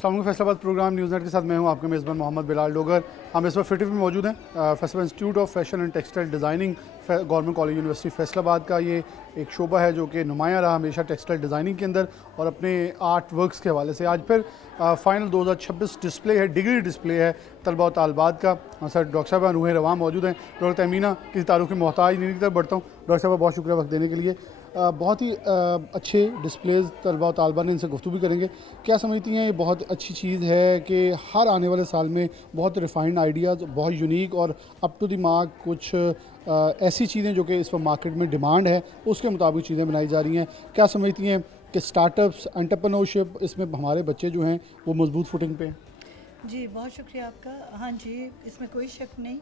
अस्सलाम Faisalabad programme news net के साथ मैं हूं आपका मेज़बान मोहम्मद बिलाल डोगर। हम इस वक्त फिटिव में मौजूद हैं। Faisalabad institute of fashion and textile designing government college university Faisalabad का ये एक शोबा है जो कि नुमाया रहा हमेशा टेक्सटाइल डिज़ाइनिंग के अंदर और अपने आर्ट वर्क्स के हवाले से। आज फिर फाइनल 2026 डिस्प्ले है, डिग्री डिस्प्ले है तलबा और तालबात का। सर डॉक्टर साहब रूह रवां मौजूद हैं। डॉक्टर तमीना किसी तारुफ की मोहताज नहीं की तरफ बढ़ता हूँ। डॉक्टर साहब बहुत शुक्रिया वक्त देने के लिए। बहुत ही अच्छे डिस्प्लेज तलबा और तालबा ने इनसे गुफ्तगू भी करेंगे। क्या समझती हैं ये बहुत अच्छी चीज़ है कि हर आने वाले साल में बहुत रिफाइंड आइडियाज़, बहुत यूनिक और अप टू द मार्क कुछ ऐसी चीज़ें जो कि इस वक्त मार्केट में डिमांड है उसके मुताबिक चीज़ें बनाई जा रही हैं। क्या समझती हैं कि स्टार्टअप्स, एंटरप्रेन्योरशिप इसमें हमारे बच्चे जो हैं वो मजबूत फुटिंग पे हैं? जी, बहुत शुक्रिया आपका। हाँ जी, इसमें कोई शक नहीं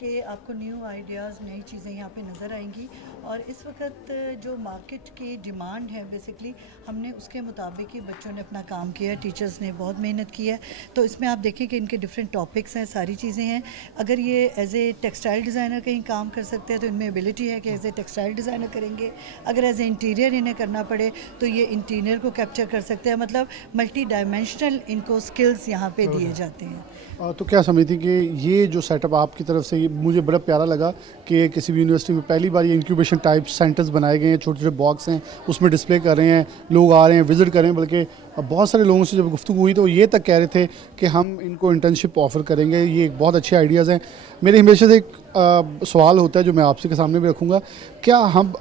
कि आपको न्यू आइडियाज़, नई चीज़ें यहाँ पे नज़र आएंगी और इस वक्त जो मार्केट की डिमांड है बेसिकली हमने उसके मुताबिक ही बच्चों ने अपना काम किया, टीचर्स ने बहुत मेहनत की है। तो इसमें आप देखें कि इनके डिफरेंट टॉपिक्स हैं, सारी चीज़ें हैं। अगर ये एज ए टेक्सटाइल डिज़ाइनर कहीं काम कर सकते हैं तो इनमें एबिलिटी है कि एज ए टेक्सटाइल डिज़ाइनर करेंगे। अगर एज ए इंटीरियर इन्हें करना पड़े तो ये इंटीरियर को कैप्चर कर सकते हैं। मतलब मल्टी डायमेंशनल इनको स्किल्स यहाँ पे दिए जाते हैं। तो क्या समझती कि ये जो सेटअप आपकी तरफ से मुझे बड़ा प्यारा लगा कि किसी भी यूनिवर्सिटी में पहली बार ये इंक्यूबेशन टाइप सेंटर्स बनाए गए हैं, छोटे छोटे बॉक्स हैं उसमें डिस्प्ले कर रहे हैं, लोग आ रहे हैं, विज़िट कर रहे हैं। बल्कि बहुत सारे लोगों से जब गुफ्तगू हुई तो ये तक कह रहे थे कि हम इनको इंटर्नशिप ऑफ़र करेंगे। ये एक बहुत अच्छे आइडियाज़ हैं। मेरे हमेशा से एक सवाल होता है जो मैं आपसे के सामने भी रखूँगा, क्या हम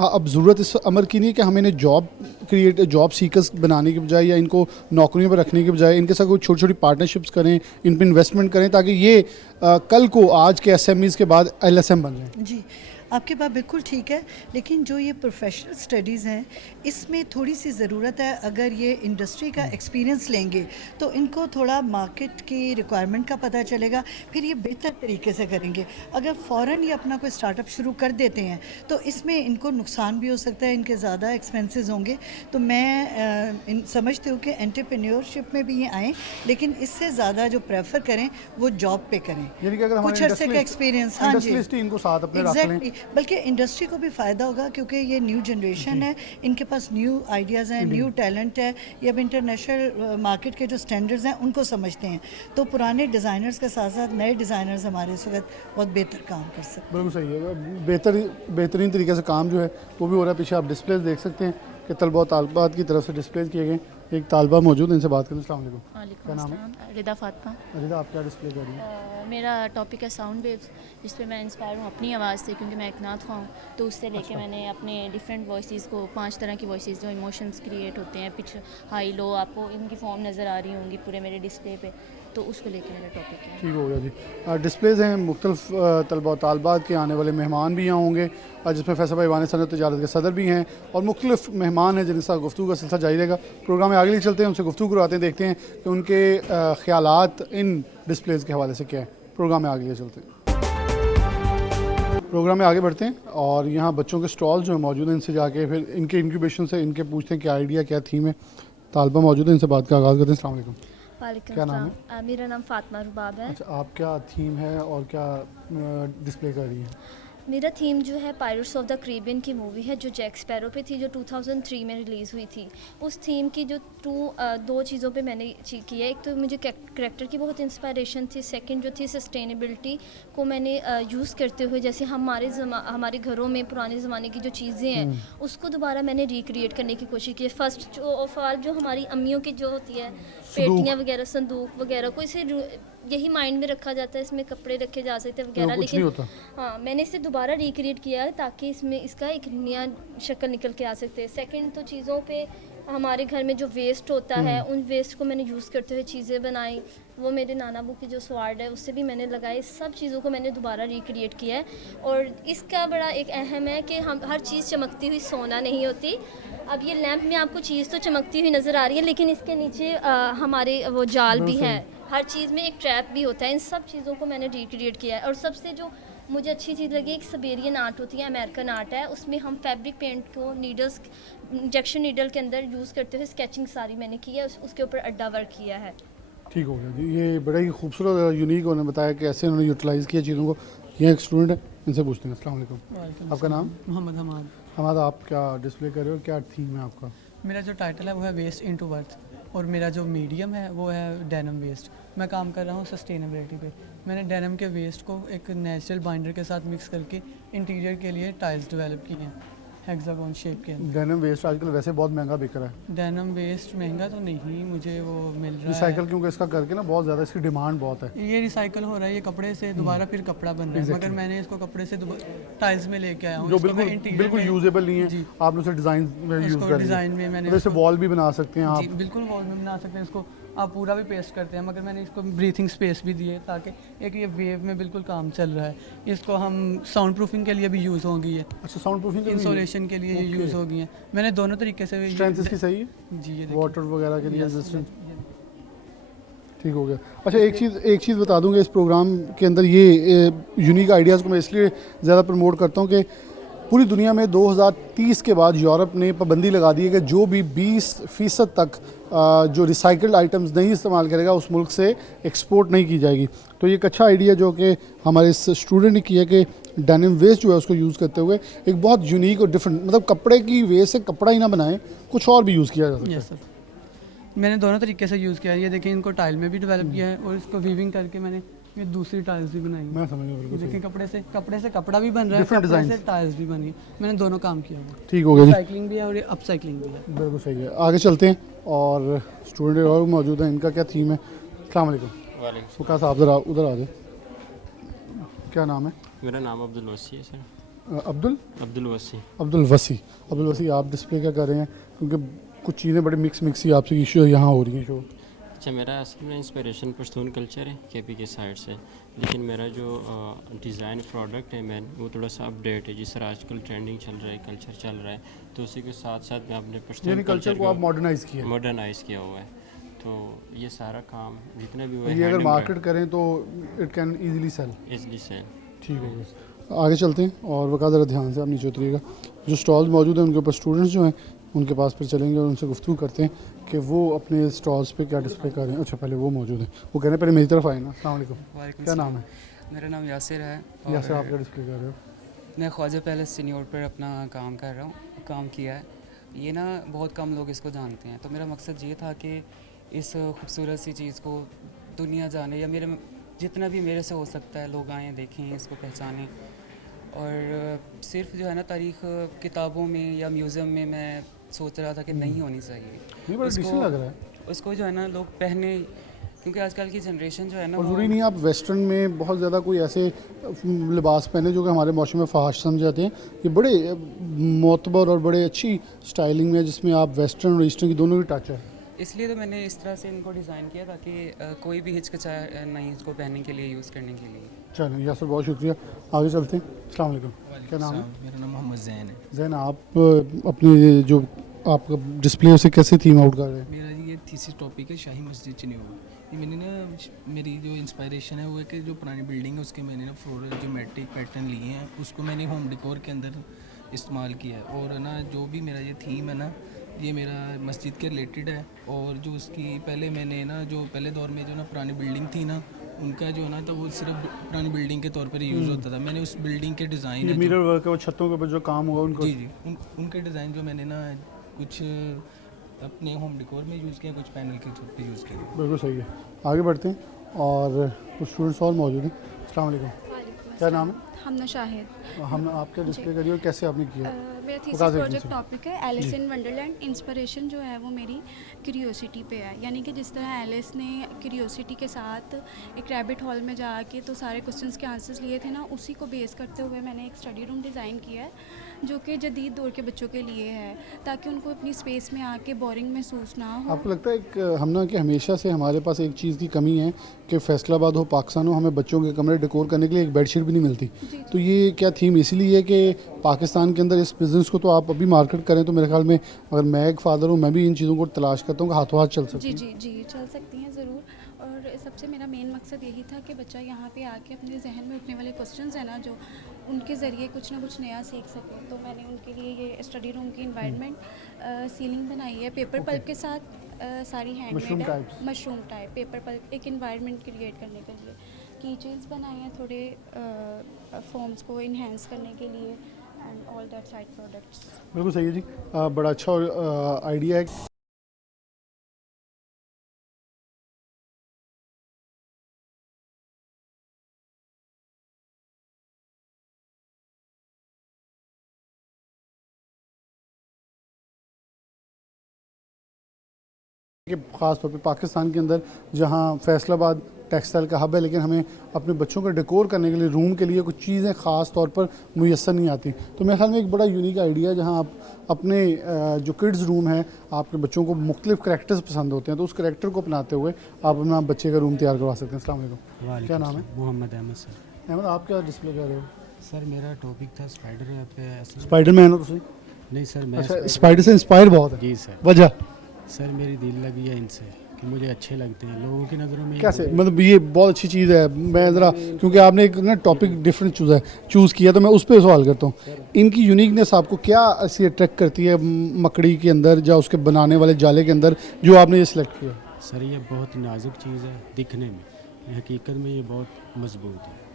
अब ज़रूरत इस अमर की नहीं है कि हम इन्हें जॉब सीकर्स बनाने के बजाय या इनको नौकरियों पर रखने के बजाय इनके साथ कोई छोटी छोटी पार्टनरशिप्स करें, इन पर इन्वेस्टमेंट करें ताकि ये कल को आज के SMEs के बाद LSM बन जाएँ? जी, आपकी बात बिल्कुल ठीक है, लेकिन जो ये प्रोफेशनल स्टडीज़ हैं इसमें थोड़ी सी ज़रूरत है। अगर ये इंडस्ट्री का एक्सपीरियंस लेंगे तो इनको थोड़ा मार्केट की रिक्वायरमेंट का पता चलेगा, फिर ये बेहतर तरीके से करेंगे। अगर फ़ौरन ये अपना कोई स्टार्टअप शुरू कर देते हैं तो इसमें इनको नुकसान भी हो सकता है, इनके ज़्यादा एक्सपेंसेस होंगे। तो मैं समझती हूँ कि एंटरप्रेन्योरशिप में भी ये आएँ, लेकिन इससे ज़्यादा जो प्रेफर करें वो जॉब पे करें, यानी कि अगर कुछ अरसे का एक्सपीरियंस। हाँ जी, इनको साथ अपने रख लें, एग्जैक्टली। बल्कि इंडस्ट्री को भी फ़ायदा होगा क्योंकि ये न्यू जनरेशन है, इनके पास न्यू आइडियाज़ हैं, न्यू टैलेंट है। ये अब इंटरनेशनल मार्केट के जो स्टैंडर्ड्स हैं उनको समझते हैं। तो पुराने डिज़ाइनर्स के साथ साथ नए डिज़ाइनर्स हमारे इस वक्त बहुत बेहतर काम कर सकते हैं। बिल्कुल सही है। बेहतरीन तरीके से काम जो है वो भी हो रहा है। पीछे आप डिस्प्लेज देख सकते हैं कि तलबा और तालबात की तरफ से डिस्प्लेज किए गए। एक तालबा मौजूद है, इनसे बात करें। अस्सलाम वालेकुम। क्या नाम है? रिदा फातिमा। रिदा, आप क्या डिस्प्ले कर रही हैं? मेरा टॉपिक है साउंड वेव्स, जिस पे मैं इंस्पायर हूँ अपनी आवाज़ से, क्योंकि मैं एक नात ख़्वाह हूँ। तो उससे लेके मैंने अपने डिफरेंट वॉइसेस को, 5 तरह की वॉइसेस जो इमोशंस क्रिएट होते हैं, पिच, हाई, लो, आपको इनकी फॉर्म नज़र आ रही होंगी पूरे मेरे डिस्प्ले पे। तो उसको लेके मेरा टॉपिक है। ठीक हो गया जी। डिस्प्लेज हैं, मुख्तलिफ तलबा और तालबात के आने वाले मेहमान भी यहाँ होंगे, जिसमें फैसला ईवान सनत तजारत के सदर भी हैं और मुख्तलिफ मेहमान हैं जिनके साथ गुफ्तगू का सिलसिला जारी रहेगा। प्रोग्राम में आगे ले चलते हैं, उनसे गुफ्तगू करवाते हैं, देखते हैं कि उनके ख्यालात इन डिस्प्लेज के हवाले से क्या है। प्रोग्राम में आगे ले चलते हैं, प्रोग्राम में आगे बढ़ते हैं और यहाँ बच्चों के स्टॉल जो है मौजूद हैं, इनसे जाके फिर इनके इंक्यूबेशन से इनके पूछते हैं क्या आइडिया, क्या थीम है। तालबा मौजूद है, इनसे बात का आगाज़ करते हैं। अस्सलाम वालेकुम। क्या नाम है? मेरा नाम फातिमा रुबाब है। अच्छा, आप क्या थीम है और क्या डिस्प्ले कर रही है? मेरा थीम जो है पायरेट्स ऑफ द कैरिबियन की मूवी है जो जैक स्पैरो पे थी, जो 2003 में रिलीज़ हुई थी। उस थीम की जो दो चीज़ों पे मैंने की है। एक तो मुझे करैक्टर की बहुत इंस्पायरेशन थी, सेकंड जो थी सस्टेनेबिलिटी को मैंने यूज़ करते हुए, जैसे हमारे घरों में पुराने ज़माने की जो चीज़ें हैं उसको दोबारा मैंने रिक्रिएट करने की कोशिश की है। फर्स्ट जो ऑफ ऑल जो हमारी अम्मियों की जो होती है पेटियाँ वगैरह, संदूक वगैरह, कोई से यही माइंड में रखा जाता है, इसमें कपड़े रखे जा सकते हैं वगैरह, लेकिन हाँ मैंने इसे दोबारा रिक्रिएट किया है ताकि इसमें इसका एक नया शक्ल निकल के आ सकते हैं। सेकंड तो चीज़ों पे हमारे घर में जो वेस्ट होता है उन वेस्ट को मैंने यूज़ करते हुए चीज़ें बनाई। वो मेरे नाना बू की जो स्वाड है उससे भी मैंने लगाई। सब चीज़ों को मैंने दोबारा रिक्रिएट किया है और इसका बड़ा एक अहम है कि हम हर चीज़ चमकती हुई सोना नहीं होती। अब ये लैंप में आपको चीज़ तो चमकती हुई नज़र आ रही है, लेकिन इसके नीचे हमारे वो जाल भी है, हर चीज़ में एक ट्रैप भी होता है। इन सब चीज़ों को मैंने रिक्रिएट किया है। और सबसे जो मुझे अच्छी चीज़ लगी, एक सबेरियन आर्ट होती है, अमेरिकन आर्ट है, उसमें हम फैब्रिक पेंट को नीडल्स, इंजेक्शन नीडल के अंदर यूज़ करते हुए स्केचिंग सारी मैंने की है, उसके ऊपर अड्डा वर्क किया है। ठीक हो गया जी। ये बड़ा ही खूबसूरत यूनिक उन्होंने बताया कि ऐसे उन्होंने यूटिलाइज़ किया चीज़ों को। ये एक स्टूडेंट है, इनसे पूछते हैं। अस्सलाम वालेकुम। आपका नाम? मोहम्मद हमाद। हमारा, आप क्या डिस्प्ले कर रहे हो, क्या थीम है आपका? मेरा जो टाइटल है वो है वेस्ट इनटू वर्थ। और मेरा जो मीडियम है वो है डेनिम वेस्ट। मैं काम कर रहा हूँ सस्टेनेबिलिटी पे। मैंने डेनिम के वेस्ट को एक नेचुरल बाइंडर के साथ मिक्स करके इंटीरियर के लिए टाइल्स डेवलप किए हैं हेक्सागोन शेप के अंदर। डेनिम वेस्ट आजकल वैसे बहुत महंगा बिक रहा है, डेनिम वेस्ट महंगा तो नहीं, मुझे वो मिल रहा रिसाइकल क्योंकि इसका करके ना बहुत ज़्यादा इसकी डिमांड बहुत है। है। ये रिसाइकल हो रहा है, ये कपड़े से दोबारा फिर कपड़ा बन रहा है, मगर मैंने इसको कपड़े से टाइल्स में लेके आया हूँ। जो इसको मैं बिल्कुल इंटीरियर बिल्कुल में- यूजेबल नहीं है, जी। आपने उसे डिज़ाइन में यूज़ इसको कर लिया। डिज़ाइन में मैंने तो इसे वॉल भी बना सकते हैं आप। जी बिल्कुल वॉल में बना सकते हैं, इसको आप पूरा भी पेस्ट करते हैं, मगर मैंने इसको ब्रीथिंग स्पेस भी दी है ताकि एक ये वेव में बिल्कुल काम चल रहा है। इसको हम साउंड प्रूफिंग के लिए भी यूज़ होगी है, अच्छा, साउंड प्रूफिंग इंसोलेशन के लिए ये Okay. यूज़ होगी है। मैंने दोनों तरीके से स्ट्रेंथ इसकी सही है, जी ये देखिए। वाटर वगैरह के लिए Yes, रेजिस्टेंस ये- ठीक हो गया। अच्छा, एक चीज़ बता दूंगा, इस प्रोग्राम के अंदर ये यूनिक आइडियाज़ को मैं इसलिए ज़्यादा प्रमोट करता हूँ कि पूरी दुनिया में 2030 के बाद यूरोप ने पाबंदी लगा दी है कि जो भी 20% तक जो रिसाइकल्ड आइटम्स नहीं इस्तेमाल करेगा उस मुल्क से एक्सपोर्ट नहीं की जाएगी। तो ये एक अच्छा आइडिया जो कि हमारे इस स्टूडेंट ने किया कि डेनिम वेस्ट जो है उसको यूज़ करते हुए एक बहुत यूनिक और डिफरेंट, मतलब कपड़े की वेस्ट से कपड़ा ही ना बनाएं, कुछ और भी यूज़ किया जा सकता है। यस सर, मैंने दोनों तरीके से यूज़ किया है। ये देखिए, इनको टाइल में भी डेवलप किया है और इसको वीविंग करके मैंने ये दूसरी टाइल्स भी बनाई है। मैं समझ गया, ये बिल्कुल सही। देखिए, कपड़े से कपड़ा भी बन रहा है, Different कपड़े से designs। टाइल्स भी बनी है। मैंने दोनों काम किया हुआ, ठीक हो गया जी, साइकिलिंग भी है और अपसाइक्लिंग भी है। बिल्कुल सही है। आगे चलते हैं और स्टूडेंट और मौजूद हैं, इनका क्या थीम है। अस्सलाम वालेकुम। वालेकुम। फुका साहब ज़रा उधर आ जाए। क्या नाम है? मेरा नाम अब्दुल वसी है सर। अब्दुल अब्दुल वसी। अब्दुल वसी, आप डिस्प्ले क्या कर रहे हैं? क्योंकि कुछ चीज़ें बड़ी मिक्स ही आपसे इशू यहाँ हो रही हैं शो। अच्छा, मेरा असल में इंस्पिरेशन पश्तून कल्चर है केपी के साइड से, लेकिन मेरा जो डिज़ाइन प्रोडक्ट है मैं वो थोड़ा सा अपडेट है। जिस तरह आजकल ट्रेंडिंग चल रहा है, कल्चर चल रहा है, तो उसी के साथ साथ मैं अपने पश्तून यानी कल्चर को आप मॉडर्नाइज़ किया है। मॉडर्नाइज़ किया हुआ है। तो ये सारा काम जितना भी हुआ ये अगर मार्केट करें तो it can easily sell. Easily से। ठीक है गया। आगे चलते हैं और वक़ा ज़रा ध्यान से आप नीचे उतरिएगा। जो स्टॉल्स मौजूद हैं उनके ऊपर स्टूडेंट्स जो हैं उनके पास फिर चलेंगे और उनसे गुफ्तगू करते हैं कि वो अपने स्टॉल्स पे क्या डिस्प्ले कर रहे हैं। अच्छा, पहले वो मौजूद है, वो कहने पहले मेरी तरफ आए ना। अस्सलाम वालेकुम, वालेकुम क्या सलाम। नाम है? मेरा नाम यासिर है या से आप और क्या डिस्प्ले कर रहे हो? मैं ख्वाजा पैलेस सीनियर पर अपना काम कर रहा हूँ, काम किया है। ये ना बहुत कम लोग इसको जानते हैं, तो मेरा मकसद ये था कि इस खूबसूरत सी चीज़ को दुनिया जाने, या मेरे जितना भी मेरे से हो सकता है लोग आएँ, देखें, इसको पहचानें। और सिर्फ जो है ना तारीख़ किताबों में या म्यूज़ियम में मैं सोच रहा था कि नहीं होनी चाहिए। नहीं, बड़ा डिसेंट लग रहा है। उसको जो है ना लोग पहने, क्योंकि आजकल की जनरेशन जो है ना और वो ज़रूरी नहीं आप वेस्टर्न में बहुत ज़्यादा कोई ऐसे लिबास पहने जो कि हमारे मौसम में फहाश समझ जाते हैं। ये बड़े मोतबर और बड़े अच्छी स्टाइलिंग में, जिसमें आप वेस्टर्न और ईस्टर्न की दोनों की टच है। इसलिए तो मैंने इस तरह से इनको डिज़ाइन किया ताकि कोई भी हिचकिचाए नहीं इसको पहनने के लिए, यूज़ करने के लिए। चलो यासर, बहुत शुक्रिया। आगे चलते हैं। अस्सलाम वालेकुम, क्या नाम है? मेरा नाम मोहम्मद जैन है। जैन, आप अपने जो आपका डिस्प्ले उसे कैसे थीम आउट कर रहे हैं? मेरा ये थीसिस टॉपिक है शाही मस्जिद चनियोर। ये मैंने ना, मेरी जो इंस्पायरेशन है वो है कि जो पुरानी बिल्डिंग है उसके मैंने ना फ्लोरल ज्योमेट्रिक पैटर्न लिए हैं, उसको मैंने होम डेकोर के अंदर इस्तेमाल किया है। और ना जो भी मेरा ये थीम है ना, ये मेरा मस्जिद के रिलेटेड है। और जो उसकी पहले मैंने ना, जो पहले दौर में जो ना पुरानी बिल्डिंग थी ना, उनका जो ना था वो सिर्फ पुरानी बिल्डिंग के तौर पर यूज़ होता था। मैंने उस बिल्डिंग के डिज़ाइन ये है मिरर वर्क है, वो छतों के ऊपर जो काम हुआ उनको। जी उनके डिज़ाइन जो मैंने ना कुछ अपने होम डेकोर में यूज़ किया, कुछ पैनल के तौर पे यूज़ किया। बिल्कुल सही है। आगे बढ़ते हैं और कुछ स्टूडेंट्स और मौजूद हैं। अस्सलाम वालेकुम, क्या नाम है? हमना शाहिद। हम आपके डिस्प्ले करिए और कैसे आपने किया? मेरा थीसिस बता दीजिए प्रोजेक्ट मुझे। टॉपिक है एलिस इन वंडरलैंड। इंस्पिरेशन जो है वो मेरी क्यूरियोसिटी पे है, यानी कि जिस तरह एलिस ने क्यूरियोसिटी के साथ एक रैबिट हॉल में जाके तो सारे क्वेश्चंस के आंसर्स लिए थे ना, उसी को बेस करते हुए मैंने एक स्टडी रूम डिज़ाइन किया है जो कि जदीद दौर के बच्चों के लिए है, ताकि उनको अपनी स्पेस में आके बोरिंग महसूस ना हो। आपको लगता है हम ना कि हमेशा से हमारे पास एक चीज़ की कमी है कि फैसलाबाद हो, पाकिस्तान हो, हमें बच्चों के कमरे डेकोर करने के लिए एक बेडशीट भी नहीं मिलती। तो ये क्या थीम इसीलिए है कि पाकिस्तान के अंदर इस बिज़नेस को तो आप अभी मार्केट करें तो मेरे ख्याल में, अगर मैं एक फ़ादर हूँ, मैं भी इन चीज़ों को तलाश करता हूँ कि हाथों हाथ चल सकती जी है। जी जी चल सकती हैं ज़रूर। और सबसे मेरा मेन मकसद यही था कि बच्चा यहाँ पे आके अपने जहन में उठने वाले क्वेश्चंस हैं ना, जो उनके ज़रिए कुछ ना कुछ नया सीख सके। तो मैंने उनके लिए ये स्टडी रूम की इन्वायरमेंट सीलिंग बनाई है पेपर पल्प के साथ, सारी हैंडमेड है, मशरूम टाइप पेपर पल्प, एक इन्वायरमेंट क्रिएट करने के लिए। की चेन्स बनाई हैं थोड़े फॉर्म्स को इन्हेंस करने के लिए, and all that side products. बिल्कुल सही है जी, बड़ा अच्छा आइडिया है। कि ख़ास तौर पे पाकिस्तान के अंदर जहाँ फैसलाबाद टेक्सटाइल का हब है, लेकिन हमें अपने बच्चों का डेकोर करने के लिए रूम के लिए कुछ चीज़ें ख़ास तौर पर मुयस्सर नहीं आती। तो मेरे ख्याल में एक बड़ा यूनिक आइडिया जहाँ आप अपने जो किड्स रूम है, आपके बच्चों को मुख्तलिफ करैक्टर्स पसंद होते हैं, तो उस करैक्टर को अपनाते हुए आप अपना बच्चे का रूम तैयार करवा सकते हैं। अस्सलाम वालेकुम, क्या नाम है? मोहम्मद अहमद सर। अहमद, आप क्या डिस्प्ले कर रहे हो? सर मेरा टॉपिक था स्पाइडर पे असल स्पाइडरमैन हो तुम? नहीं सर मैं अच्छा, स्पाइडर से इंस्पायर बहुत है। जी सर। वजह सर मेरी दिल लगी है इनसे कि मुझे अच्छे लगते हैं लोगों की नज़रों में। कैसे? मतलब ये बहुत अच्छी चीज़ है। मैं ज़रा, क्योंकि आपने एक ना टॉपिक डिफरेंट चूज़ किया, तो मैं उस पर सवाल करता हूँ। इनकी यूनिकनेस आपको क्या ऐसी अट्रैक्ट करती है मकड़ी के अंदर या उसके बनाने वाले जाले के अंदर जो आपने ये सिलेक्ट किया? सर ये बहुत नाजुक चीज़ है दिखने में, हकीकत में ये बहुत मजबूत है।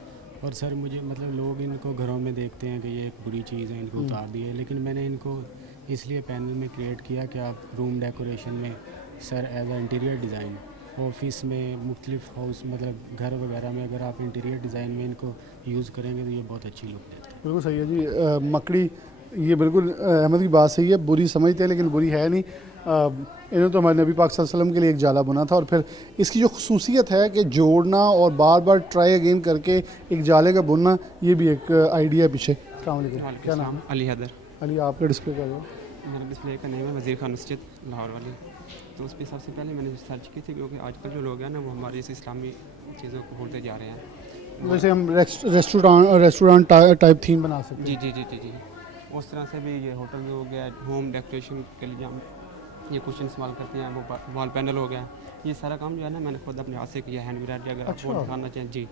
और सर मुझे मतलब लोग इनको घरों में देखते हैं कि ये एक बुरी चीज़ है, इनको उतार दिए, लेकिन मैंने इनको इसलिए पैनल में क्रिएट किया कि आप रूम डेकोरेशन में सर एज आ इंटीरियर डिज़ाइन, ऑफिस में, मुख्तलिफ हाउस मतलब घर वगैरह में अगर आप इंटीरियर डिज़ाइन में इनको यूज़ करेंगे तो ये बहुत अच्छी लुक देता है। बिल्कुल सही है जी। मकड़ी, ये बिल्कुल अहमद की बात सही है, बुरी समझते हैं लेकिन बुरी है नहीं। इन्होंने तो हमारे नबी पाक सल्लल्लाहु अलैहि वसल्लम के लिए एक जाला बुना था, और फिर इसकी जो खसूसियत है कि जोड़ना और बार बार ट्राई अगेन करके एक जाले का बुनना, ये भी एक आइडिया पीछे। अस्सलाम वालेकुम, क्या नाम है? अली हैदर। अली, आपका डिस्प्ले कर रहे हो? मेरा डिस्प्ले का नेम है वज़ीर खान मस्जिद लाहौर वाली। तो उस पर सबसे पहले मैंने सर्च की थी क्योंकि आजकल जो लोग हैं ना वो हमारी इस इस्लामी चीज़ों को भूलते जा रहे हैं। वैसे हम रेस्टोरेंट टाइप थीम बना सकते हैं। जी जी जी जी जी उस तरह से भी ये होटल में हो गया, होम डेकोरेशन के लिए हम ये कुशन इस्तेमाल करते हैं, वो वॉल पैनल हो गया। ये सारा काम जो है ना मैंने खुद अपने हाथ से किया, हैंड एम्ब्रॉयडरी। अगर आप वो दिखाना चाहें जी,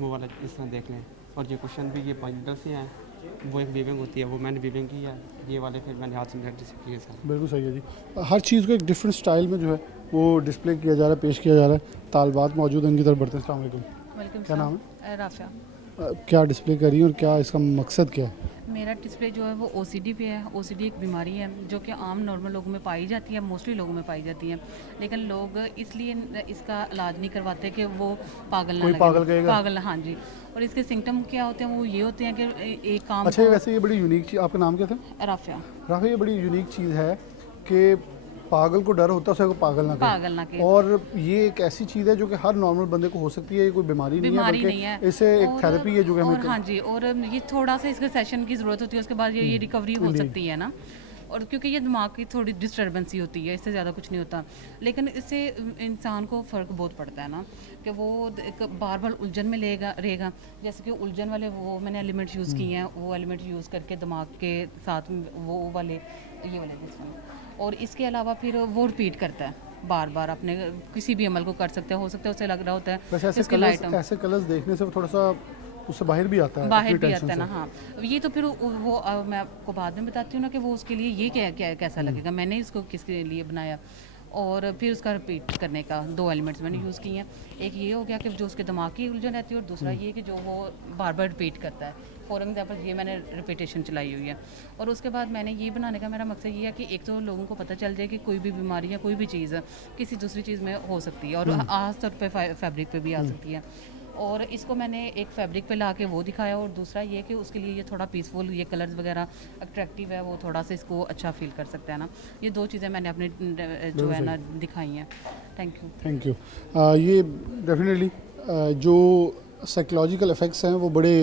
वो वाला इस तरह देख लें। और ये कुशन भी ये 5 मीटर से हैं, वो एक वीविंग होती है, वो मैंने वीविंग की है। ये वाले फिर मैंने हाथ से एम्ब्रॉयडरी से किए सर। बिल्कुल सही है जी। हर चीज़ को एक डिफरेंट स्टाइल में जो है वो डिस्प्ले किया जा रहा है, पेश किया जा रहा है। तालबात मौजूद है, उनकी तरफ बढ़ते हैं। अस्सलाम वालेकुम, क्या नाम है? राफिया। क्या डिस्प्ले करी और क्या इसका मकसद क्या है? मेरा डिस्प्ले जो है वो ओसीडी पे है। ओसीडी एक बीमारी है जो कि आम नॉर्मल लोगों में पाई जाती है, मोस्टली लोगों में पाई जाती है, लेकिन लोग इसलिए इसका इलाज नहीं करवाते कि वो पागल ना लगे। पागल, हाँ जी। और इसके सिम्टम क्या होते हैं? वो ये होते हैं कि एक काम। अच्छा, वैसे ये बड़ी यूनिक चीज़, आपका नाम क्या था? राफिया। राफिया, ये बड़ी यूनिक चीज़ है कि पागल को डर होता है, उसे पागल ना करे। और ये एक ऐसी चीज़ है जो कि हर नॉर्मल बंदे को हो सकती है, ये कोई बीमारी नहीं है, बल्कि इसे एक थेरेपी है जो कि हमें। हाँ जी, और ये थोड़ा सा इसके सेशन की ज़रूरत होती है, उसके बाद ये रिकवरी हो सकती है ना। और क्योंकि ये दिमाग की थोड़ी डिस्टर्बेंस ही होती है, इससे ज़्यादा कुछ नहीं होता, लेकिन इससे इंसान को फ़र्क बहुत पड़ता है ना कि वो बार बार उलझन में रहेगा। जैसे कि उलझन वाले वो मैंने एलिमेंट्स यूज़ किए हैं, वो एलिमेंट यूज़ करके दिमाग के साथ वो वाले, ये वाले जिसमें। और इसके अलावा फिर वो रिपीट करता है बार बार, अपने किसी भी अमल को कर सकते हैं, हो सकता है उसे लग रहा होता है। वैसे ऐसे कलर्स देखने से थोड़ा सा उससे बाहर भी आता है, बाहर भी आता है ना। हाँ, ये तो फिर वो मैं आपको बाद में बताती हूँ ना कि वो उसके लिए ये क्या कैसा लगेगा, मैंने इसको किसके लिए बनाया। और फिर उसका रिपीट करने का 2 एलिमेंट्स मैंने यूज़ किए हैं। एक ये हो गया कि जो उसके दिमाग की उलझन रहती है, और दूसरा ये कि जो वो बार बार रिपीट करता है। फॉर एग्जाम्पल ये मैंने रिपीटेशन चलाई हुई है। और उसके बाद मैंने ये बनाने का मेरा मकसद ये है कि एक तो लोगों को पता चल जाए कि कोई भी बीमारी या कोई भी चीज़ किसी दूसरी चीज़ में हो सकती है, और आस तौर पर फैब्रिक पे भी आ सकती है। और इसको मैंने एक फैब्रिक पे ला के वो दिखाया, और दूसरा ये कि उसके लिए ये थोड़ा पीसफुल, ये कलर्स वगैरह अट्रैक्टिव है, वो थोड़ा सा इसको अच्छा फील कर सकता है ना। ये 2 चीज़ें मैंने अपने जो है ना दिखाई हैं। Thank you. ये डेफिनेटली जो साइकोलॉजिकल इफ़ेक्ट्स हैं वो बड़े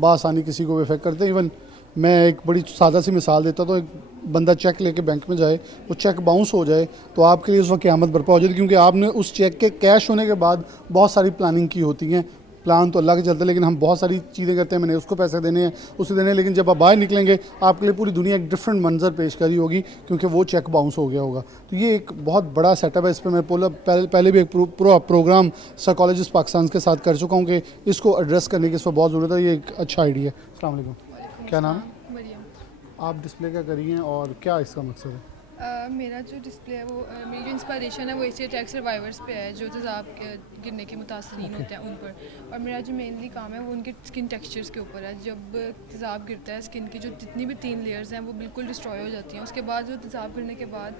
बासानी किसी को भी इफ़ेक्ट करते हैं। इवन मैं एक बड़ी सादा सी मिसाल देता, तो एक बंदा चेक लेके बैंक में जाए, वो चेक बाउंस हो जाए, तो आपके लिए उस वक्त क़यामत बर्पा हो जाती, क्योंकि आपने उस चेक के कैश होने के बाद बहुत सारी प्लानिंग की होती हैं। प्लान तो अल्लाह के चलते, लेकिन हम बहुत सारी चीज़ें करते हैं, मैंने उसको पैसे देने हैं, उसे देने हैं, लेकिन जब आप बाहर निकलेंगे आपके लिए पूरी दुनिया एक डिफरेंट मंजर पेश करी होगी, क्योंकि वो चेक बाउंस हो गया होगा। तो ये एक बहुत बड़ा सेटअप है। इस पर मैं पहले भी एक प्रोग्राम साइकोलॉजिस्ट पाकिस्तान के साथ कर चुका हूँ कि इसको एड्रेस करने की इस पर बहुत ज़रूरत है। ये एक अच्छा आइडिया है। अस्सलाम वालेकुम, क्या नाम है? मरियम। आप डिस्प्ले क्या करिए और क्या इसका मकसद है? मेरा जो डिस्प्ले है वो मेरी जो इंस्पायरेशन है वो एशिया टैक्स सर्वाइवर्स पे है, जो तेज़ाब गिरने के मुतासरीन होते हैं उन पर। और मेरा जो मेनली काम है वो उनके स्किन टेक्सचर्स के ऊपर है। जब तेज़ाब गिरता है, स्किन की जो जितनी भी 3 लेयर्स हैं वो बिल्कुल डिस्ट्रॉय हो जाती हैं। उसके बाद जो तेज़ाब गिरने के बाद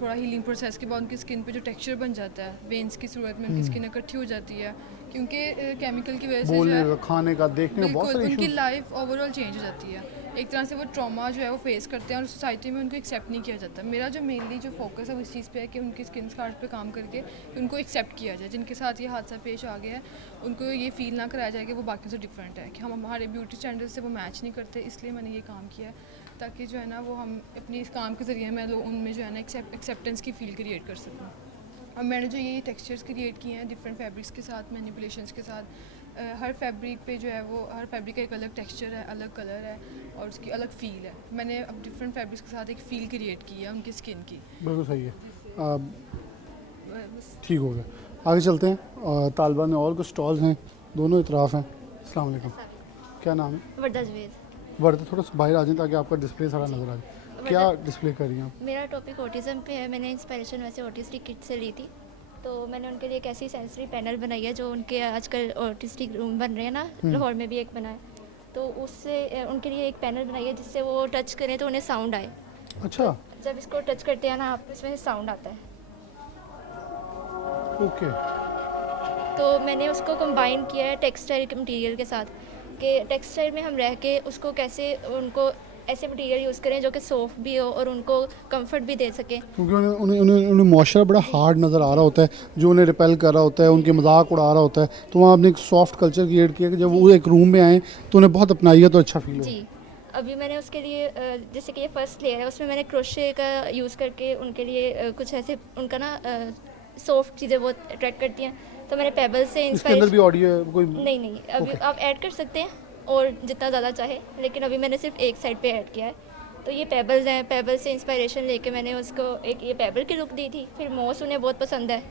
थोड़ा हीलिंग प्रोसेस के बाद उनकी स्किन पे जो टेक्सचर बन जाता है, वेंस की सूरत में उनकी स्किन इकट्ठी हो जाती है, क्योंकि केमिकल की वजह से जो है खाने का, देखने का बहुत सारी उनकी लाइफ ओवरऑल चेंज हो जाती है। एक तरह से वो ट्रॉमा जो है वो फेस करते हैं और सोसाइटी में उनको एक्सेप्ट नहीं किया जाता। मेरा जो मेनली जो फोकस है वो इस चीज़ पे है कि उनकी स्किन स्कार्स पे काम करके कि उनको एक्सेप्ट किया जाए। जिनके साथ ये हादसा पेश आ गया है उनको ये फील ना कराया जाए कि वो बाकियों से डिफरेंट है, कि हम हमारे ब्यूटी स्टैंडर्ड से वो मैच नहीं करते। इसलिए मैंने ये काम किया है ताकि जो है ना वो हम अपनी इस काम के ज़रिए मैं लोग उनमें जो है ना एक्सेप्टेंस की फ़ील क्रिएट कर सकूँ। और मैंने जो ये टेक्सचर्स क्रिएट किए हैं डिफरेंट फैब्रिक्स के साथ, मैनिपुलेशंस के साथ, हर फैब्रिक पे जो है वो हर फैब्रिक का एक अलग टेक्सचर है, अलग कलर है और उसकी अलग फ़ील है। मैंने अब डिफरेंट फैब्रिक्स के साथ एक फ़ील क्रिएट की है उनकी स्किन की। बिल्कुल सही है। बस ठीक हो गया, आगे चलते हैं। तालिबान में और कुछ स्टॉल्स हैं, दोनों इतराफ़ हैं। अस्सलाम वालेकुम, क्या नाम है? वर्दा जवेद। वर्दा, थोड़ा सा बाहर आ जाए ताकि आपका डिस्प्ले सारा नज़र आ जाए। क्या डिस्प्ले कर रही हैं आप? मेरा टॉपिक ऑटिज़म पे है। मैंने इंस्पिरेशन वैसे ऑटिस्टिक किड से ली थी, तो मैंने उनके लिए एक ऐसी सेंसरी पैनल बनाई है जो उनके आजकल ऑटिस्टिक रूम बन रहे हैं ना, लाहौर में भी एक बना है, तो उससे उनके लिए एक पैनल बनाई है जिससे वो टच करें तो उन्हें साउंड आए। अच्छा, जब इसको टच करते हैं ना आप, इसमें साउंड आता है। ओके। तो मैंने उसको कंबाइन किया है टेक्सटाइल के मटेरियल के साथ, कि टेक्सटाइल में हम रह के उसको कैसे उनको ऐसे मटेरियल यूज़ करें जो कि सॉफ्ट भी हो और उनको कंफर्ट भी दे सके। क्योंकि उन्हें मॉइस्चर बड़ा हार्ड नज़र आ रहा होता है जो उन्हें रिपेल कर रहा होता है, उनके मजाक उड़ा रहा होता है, तो वहाँ आपने एक सॉफ्ट कल्चर क्रिएट किया कि जब वो एक रूम में आए तो उन्हें बहुत अपनाइए तो अच्छा फील हो। जी, अभी मैंने उसके लिए जैसे कि ये फर्स्ट लेयर है, उसमें मैंने क्रोशे का यूज़ करके उनके लिए कुछ ऐसे उनका ना सॉफ्ट चीज़ें बहुत अट्रैक्ट करती हैं, तो मैंने पेबल से इसके अंदर भी ऑडियो कोई? नहीं, अभी आप ऐड कर सकते हैं और जितना ज़्यादा चाहे, लेकिन अभी मैंने सिर्फ एक साइड पे ऐड किया है। तो ये पेबल्स हैं, पेबल से इंस्पिरेशन लेके मैंने उसको एक ये पेबल की लुक दी थी। फिर मॉस उन्हें बहुत पसंद है,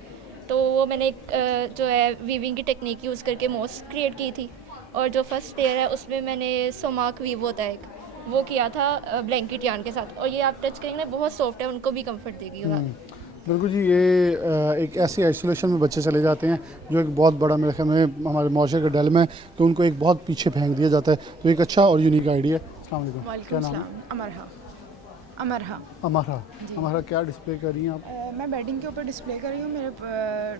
तो वो मैंने एक जो है वीविंग की टेक्निक यूज़ करके मॉस क्रिएट की थी। और जो फर्स्ट लेयर है उसमें मैंने सोमाक वीव होता है एक, वो किया था ब्लैंकेट यान के साथ, और ये आप टच करेंगे ना बहुत सॉफ्ट है, उनको भी कंफर्ट देगी। बिल्कुल जी, ये एक ऐसी आइसोलेशन में बच्चे चले जाते हैं जो एक बहुत बड़ा मेरे ख्याल में हमारे माशरे का डिलेमा है कि उनको एक बहुत पीछे फेंक दिया जाता है, तो एक अच्छा और यूनिक आइडिया है। अस्सलाम वालेकुम, क्या नाम है? अमरहा। अमरहा, क्या डिस्प्ले कर रही हैं आप? मैं बेडिंग के ऊपर डिस्प्ले कर रही हूँ। मेरे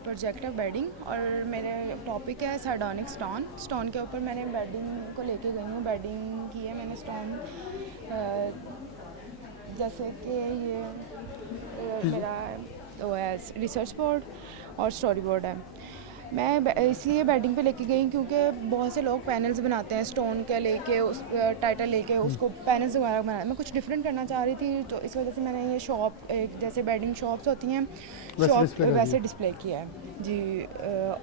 प्रोजेक्ट है बेडिंग और मेरे टॉपिक है सार्डोनिक स्टोन। स्टोन के ऊपर मैंने बेडिंग को लेके गई हूँ, बेडिंग की है मैंने स्टोन, जैसे कि ये मेरा वो है रिसर्च बोर्ड और स्टोरी बोर्ड है। मैं इसलिए बेडिंग पे लेके गई क्योंकि बहुत से लोग पैनल्स बनाते हैं स्टोन के लेके, उस टाइटल लेके उसको पैनल्स वगैरह बनाया। मैं कुछ डिफरेंट करना चाह रही थी, तो इस वजह से मैंने ये शॉप एक जैसे बेडिंग शॉप्स होती हैं शॉप वैसे डिस्प्ले किया है जी।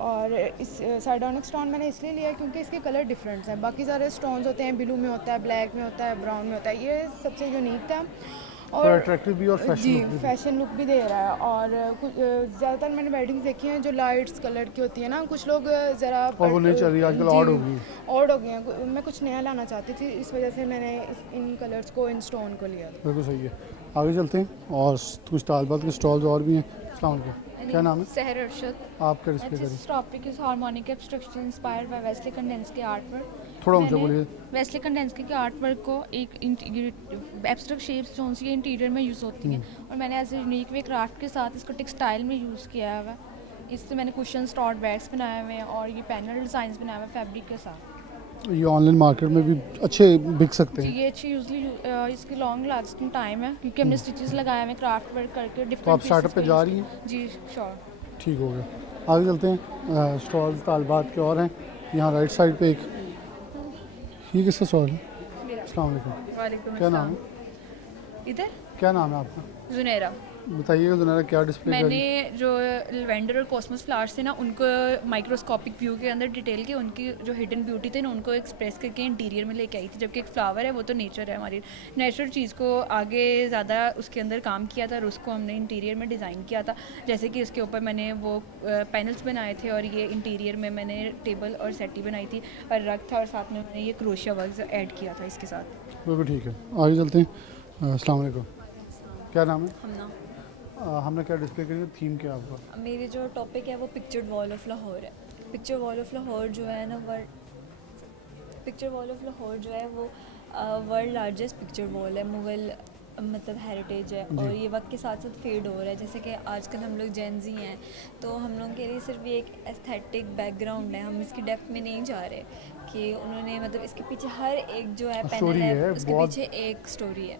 और इस सार्डोनिक स्टोन मैंने इसलिए लिया क्योंकि इसके कलर डिफरेंट्स हैं। बाकी सारे स्टोन्स होते हैं, ब्लू में होता है, ब्लैक में होता है, ब्राउन में होता है, ये सबसे यूनिक था और अट्रैक्टिव भी और फैशन लुक भी दे रहा है। और कुछ ज़्यादातर मैंने वेडिंग्स देखी हैं जो लाइट्स कलर की होती है ना, कुछ लोग ज़रा वो नहीं चल रही आजकल, ऑड हो गई, ऑड हो गई हैं। मैं कुछ नया लाना चाहती थी, इस वजह से मैंने इन कलर्स को, इन स्टोन को लिया। बिल्कुल सही है, आगे चलते हैं और कुछ तालबात के स्टॉल्स और भी हैं। अस्सलाम वालेकुम, क्या नाम है? सहर अरशद। आप क्या डिस्प्ले करें? This topic is harmonic abstraction inspired by Wesley Kandinsky artwork. थोड़ा ऊंचा बोलिए। वेस्ली कंडेंस्की के आर्टवर्क को एक एब्स्ट्रैक्ट शेप्स जो सी इंटीरियर में यूज़ होती हैं, और मैंने as a unique way craft के साथ इसको टेक्सटाइल में यूज़ किया हुआ है। इससे मैंने कुशन स्टॉर्ड बैग्स बनाए हुए हैं और ये पैनल डिज़ाइंस बनाए हुए हैं फैब्रिक के साथ। ये ऑनलाइन मार्केट में भी अच्छे बिक सकते हैं। ये अच्छी यूजली इसकी लॉन्ग लास्टिंग टाइम है क्योंकि हमने स्टिचेस लगाए हुए हैं क्राफ्ट वर्क करके डिफरेंट। तो आप स्टार्टअप पे जा रही हैं? जी श्योर। ठीक हो गया, आगे चलते हैं। स्टॉल्स तालबात के और हैं, यहाँ राइट साइड पे एक, ये किसका स्टॉल है? अस्सलाम वालेकुम, क्या नाम है? इधर क्या नाम है आपका? जुनैरा। बताइएगा जुनैरा, क्या डिस्प्ले कर रही मैंने जो लेवेंडर और कॉस्मोस फ्लावर्स थे ना, उनको माइक्रोस्कोपिक व्यू के अंदर डिटेल के उनकी जो हिडन ब्यूटी थे ना उनको एक्सप्रेस करके इंटीरियर में लेके आई थी। जबकि एक फ्लावर है वो तो नेचर है, हमारी नेचुरल चीज़ को आगे ज़्यादा उसके अंदर काम किया था और उसको हमने इंटीरियर में डिज़ाइन किया था। जैसे कि उसके ऊपर मैंने वो पैनल्स बनाए थे और ये इंटीरियर में मैंने टेबल और सेटी बनाई थी और रग था और साथ में मैंने ये क्रोशिया वर्क ऐड किया था इसके साथ। बिल्कुल ठीक है, आगे चलते हैं। अस्सलाम वालेकुम, क्या नाम है? हमने क्या डिस्प्ले करी है, थीम क्या है आपका? मेरी जो टॉपिक है वो पिक्चर्ड वॉल ऑफ लाहौर है। पिक्चर वॉल ऑफ लाहौर जो है ना पिक्चर वॉल ऑफ लाहौर जो है वो वर्ल्ड लार्जेस्ट पिक्चर वॉल है। मुगल मतलब हेरिटेज है और ये वक्त के साथ साथ फेड हो रहा है। जैसे कि आजकल हम लोग जेनजी हैं तो हम लोग के लिए सिर्फ ये एक एस्थेटिक बैकग्राउंड है, हम इसकी डेप्थ में नहीं जा रहे कि उन्होंने मतलब इसके पीछे हर एक जो है पैनल है उसके पीछे एक स्टोरी है,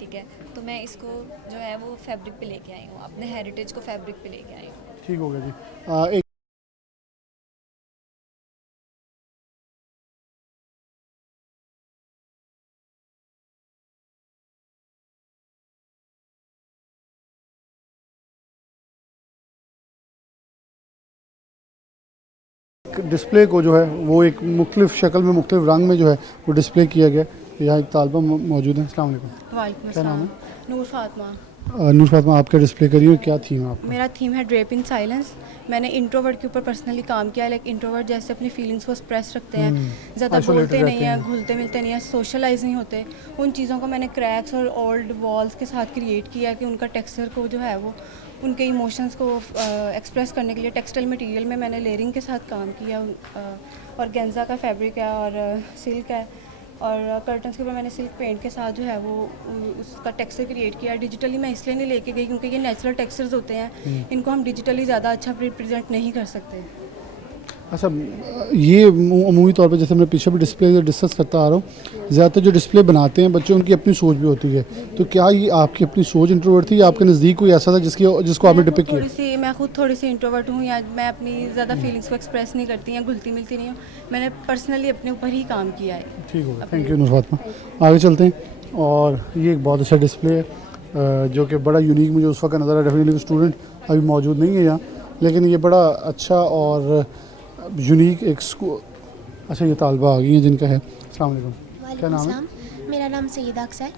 ठीक है। तो मैं इसको जो है वो फैब्रिक पे लेके आई हूँ, अपने हेरिटेज को फैब्रिक पे लेके आई हूँ। ठीक हो गया जी। एक डिस्प्ले को जो है वो एक मुख्तलिफ शक्ल में मुख्तलिफ रंग में जो है वो डिस्प्ले किया गया। यहाँ एक तालबा मौजूद है। अस्सलाम वालेकुम। वालेकुम क्या नाम है? नूर फातिमा। नूर फातिमा, आप क्या डिस्प्ले करी हो, क्या थीम है आपका? मेरा थीम है ड्रेप इन साइलेंस। मैंने इंट्रोवर्ट के ऊपर पर्सनली काम किया है। लाइक इंट्रोवर्ट जैसे अपनी फीलिंग्स को एक्सप्रेस रखते हैं, ज़्यादा बोलते नहीं हैं, घुलते मिलते नहीं हैं, सोशलाइज नहीं होते, उन चीज़ों को मैंने क्रैक्स और ओल्ड वॉल्स के साथ क्रिएट किया कि उनका टेक्सचर को जो है वो उनके इमोशंस को एक्सप्रेस करने के लिए टेक्सटाइल मटेरियल में मैंने लेयरिंग के साथ काम किया। और गेंजा का फैब्रिक है और सिल्क है और कर्टन्स के ऊपर मैंने सिल्क पेंट के साथ जो है वो उसका टेक्सचर क्रिएट किया। डिजिटली मैं इसलिए नहीं लेके गई क्योंकि ये नेचुरल टेक्सचर्स होते हैं, इनको हम डिजिटली ज़्यादा अच्छा रिप्रेजेंट नहीं कर सकते। अच्छा, ये अमूमी तौर पे जैसे मैं पीछे भी डिस्प्ले डिस्कस करता आ रहा हूँ, ज़्यादातर जो डिस्प्ले बनाते हैं बच्चे उनकी अपनी सोच भी होती है, तो क्या ये आपकी अपनी सोच इंट्रोवर्ट थी या आपके नज़दीक कोई ऐसा था जिसको आपने डिपिक्ट किया? मैं खुद थोड़ी सी इंट्रोवर्ट हूँ या मैं अपनी ज़्यादा फीलिंग्स को एक्सप्रेस नहीं करती या घुलती मिलती नहीं हूँ। मैंने पर्सनली अपने ऊपर ही काम किया है। ठीक होगा, थैंक यू नूर फातिमा। आगे चलते हैं और ये एक बहुत अच्छा डिस्प्ले है जो कि बड़ा यूनिक मुझे उस वक्त नज़र आया। डेफिनेटली स्टूडेंट अभी मौजूद नहीं है यहाँ, लेकिन ये बड़ा अच्छा और यूनिक एक स्कूल। अच्छा, ये तालबा आ गई हैं जिनका है। अस्सलाम वालेकुम, क्या नाम है? मेरा नाम सईदा अक्सर।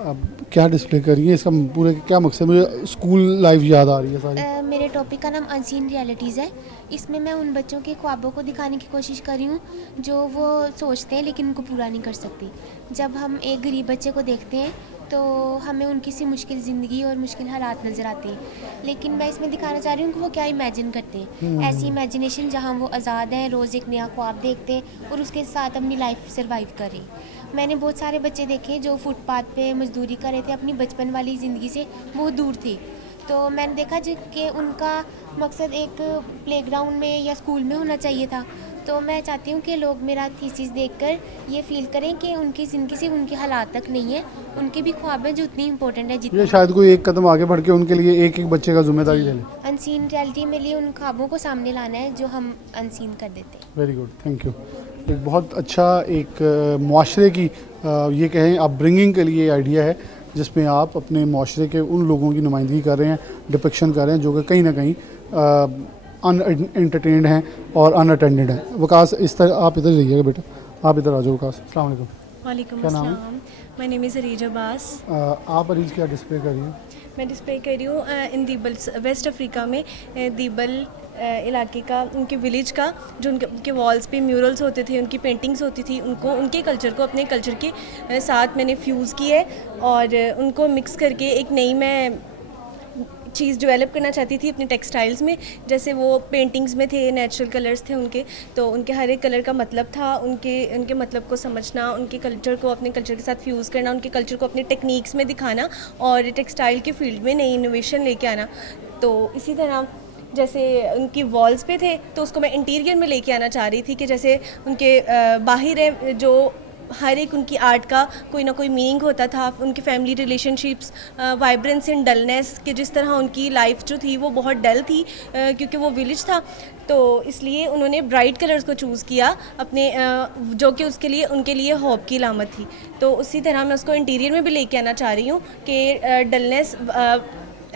अब क्या डिस्प्ले कर रही है, इसका पूरे क्या मकसद? मुझे स्कूल लाइफ याद आ रही है सारी। मेरे टॉपिक का नाम अनसीन रियलिटीज़ है। इसमें मैं उन बच्चों के ख्वाबों को दिखाने की कोशिश कर रही हूँ जो वो सोचते हैं लेकिन उनको पूरा नहीं कर सकती। जब हम एक गरीब बच्चे को देखते हैं तो हमें उनकी सी मुश्किल ज़िंदगी और मुश्किल हालात नज़र आते हैं, लेकिन मैं इसमें दिखाना चाह रही हूँ कि वो क्या इमेजिन करते हैं। ऐसी इमेजिनेशन जहाँ वो आज़ाद हैं, रोज़ एक नया ख्वाब देखते हैं और उसके साथ अपनी लाइफ सर्वाइव कर रही हैं। मैंने बहुत सारे बच्चे देखे जो फुटपाथ पे मजदूरी कर रहे थे, अपनी बचपन वाली ज़िंदगी से बहुत दूर थे। तो मैंने देखा कि उनका मकसद एक प्लेग्राउंड में या स्कूल में होना चाहिए था। तो मैं चाहती हूँ कि लोग मेरा थीसिस देखकर ये फील करें कि उनकी ज़िंदगी से उनके हालात तक नहीं है, उनके भी ख्वाब हैं जो उतनी इंपॉर्टेंट है जितनी। ये शायद कोई एक कदम आगे बढ़ के उनके लिए एक एक बच्चे का जिम्मेदारी ले ले। अनसीन रियलिटी में लिए उन ख्वाबों को सामने लाना है जो हम अनसीन कर देते हैं। Very good, thank you. एक बहुत अच्छा एक मुआशरे की ये कहें अपब्रिंगिंग के लिए आइडिया है जिसमें आप अपने मुआशरे के उन लोगों की नुमाइंदगी कर रहे हैं, डिपिक्शन कर रहे हैं जो कि कहीं ना कहीं अनएंटरटेन्ड हैं और अनअटेंडेड हैं। वकास, इस तरह आप इधर रहिएगा बेटा, आप इधर आ जाओ। वकास, अस्सलाम वालेकुम। वालेकुम क्या नाम है? अस्सलाम, my name is Areej Abbas. आप अरीज क्या डिस्प्ले कर रही हैं? मैं डिस्प्ले कर रही हूँ इन दीबल, वेस्ट अफ्रीका में दीबल इलाके का, उनके विलेज का, जो उनके वॉल्स पे म्यूरल्स होते थे, उनकी पेंटिंग्स होती थी, उनको उनके कल्चर को अपने कल्चर के साथ मैंने फ्यूज़ किया है और उनको मिक्स करके एक नई मैं चीज़ डेवलप करना चाहती थी अपने टेक्सटाइल्स में। जैसे वो पेंटिंग्स में थे, नेचुरल कलर्स थे उनके, तो उनके हर एक कलर का मतलब था, उनके मतलब को समझना, उनके कल्चर को अपने कल्चर के साथ फ्यूज़ करना, उनके कल्चर को अपने टेक्निक्स में दिखाना और टेक्सटाइल के फील्ड में नई इनोवेशन लेके आना। तो इसी तरह जैसे उनकी वॉल्स पे थे तो उसको मैं इंटीरियर में लेके आना चाह रही थी कि जैसे उनके बाहर है जो हर एक उनकी आर्ट का कोई ना कोई मीनिंग होता था, उनकी family relationships, vibrance and dullness, कि जिस तरह उनकी लाइफ जो थी वो बहुत डल थी क्योंकि वो विलेज था, तो इसलिए उन्होंने ब्राइट कलर्स को चूज़ किया अपने जो कि उसके लिए उनके लिए होप की अलामत थी। तो उसी तरह मैं उसको इंटीरियर में भी लेके आना चाह रही हूँ कि डलनेस,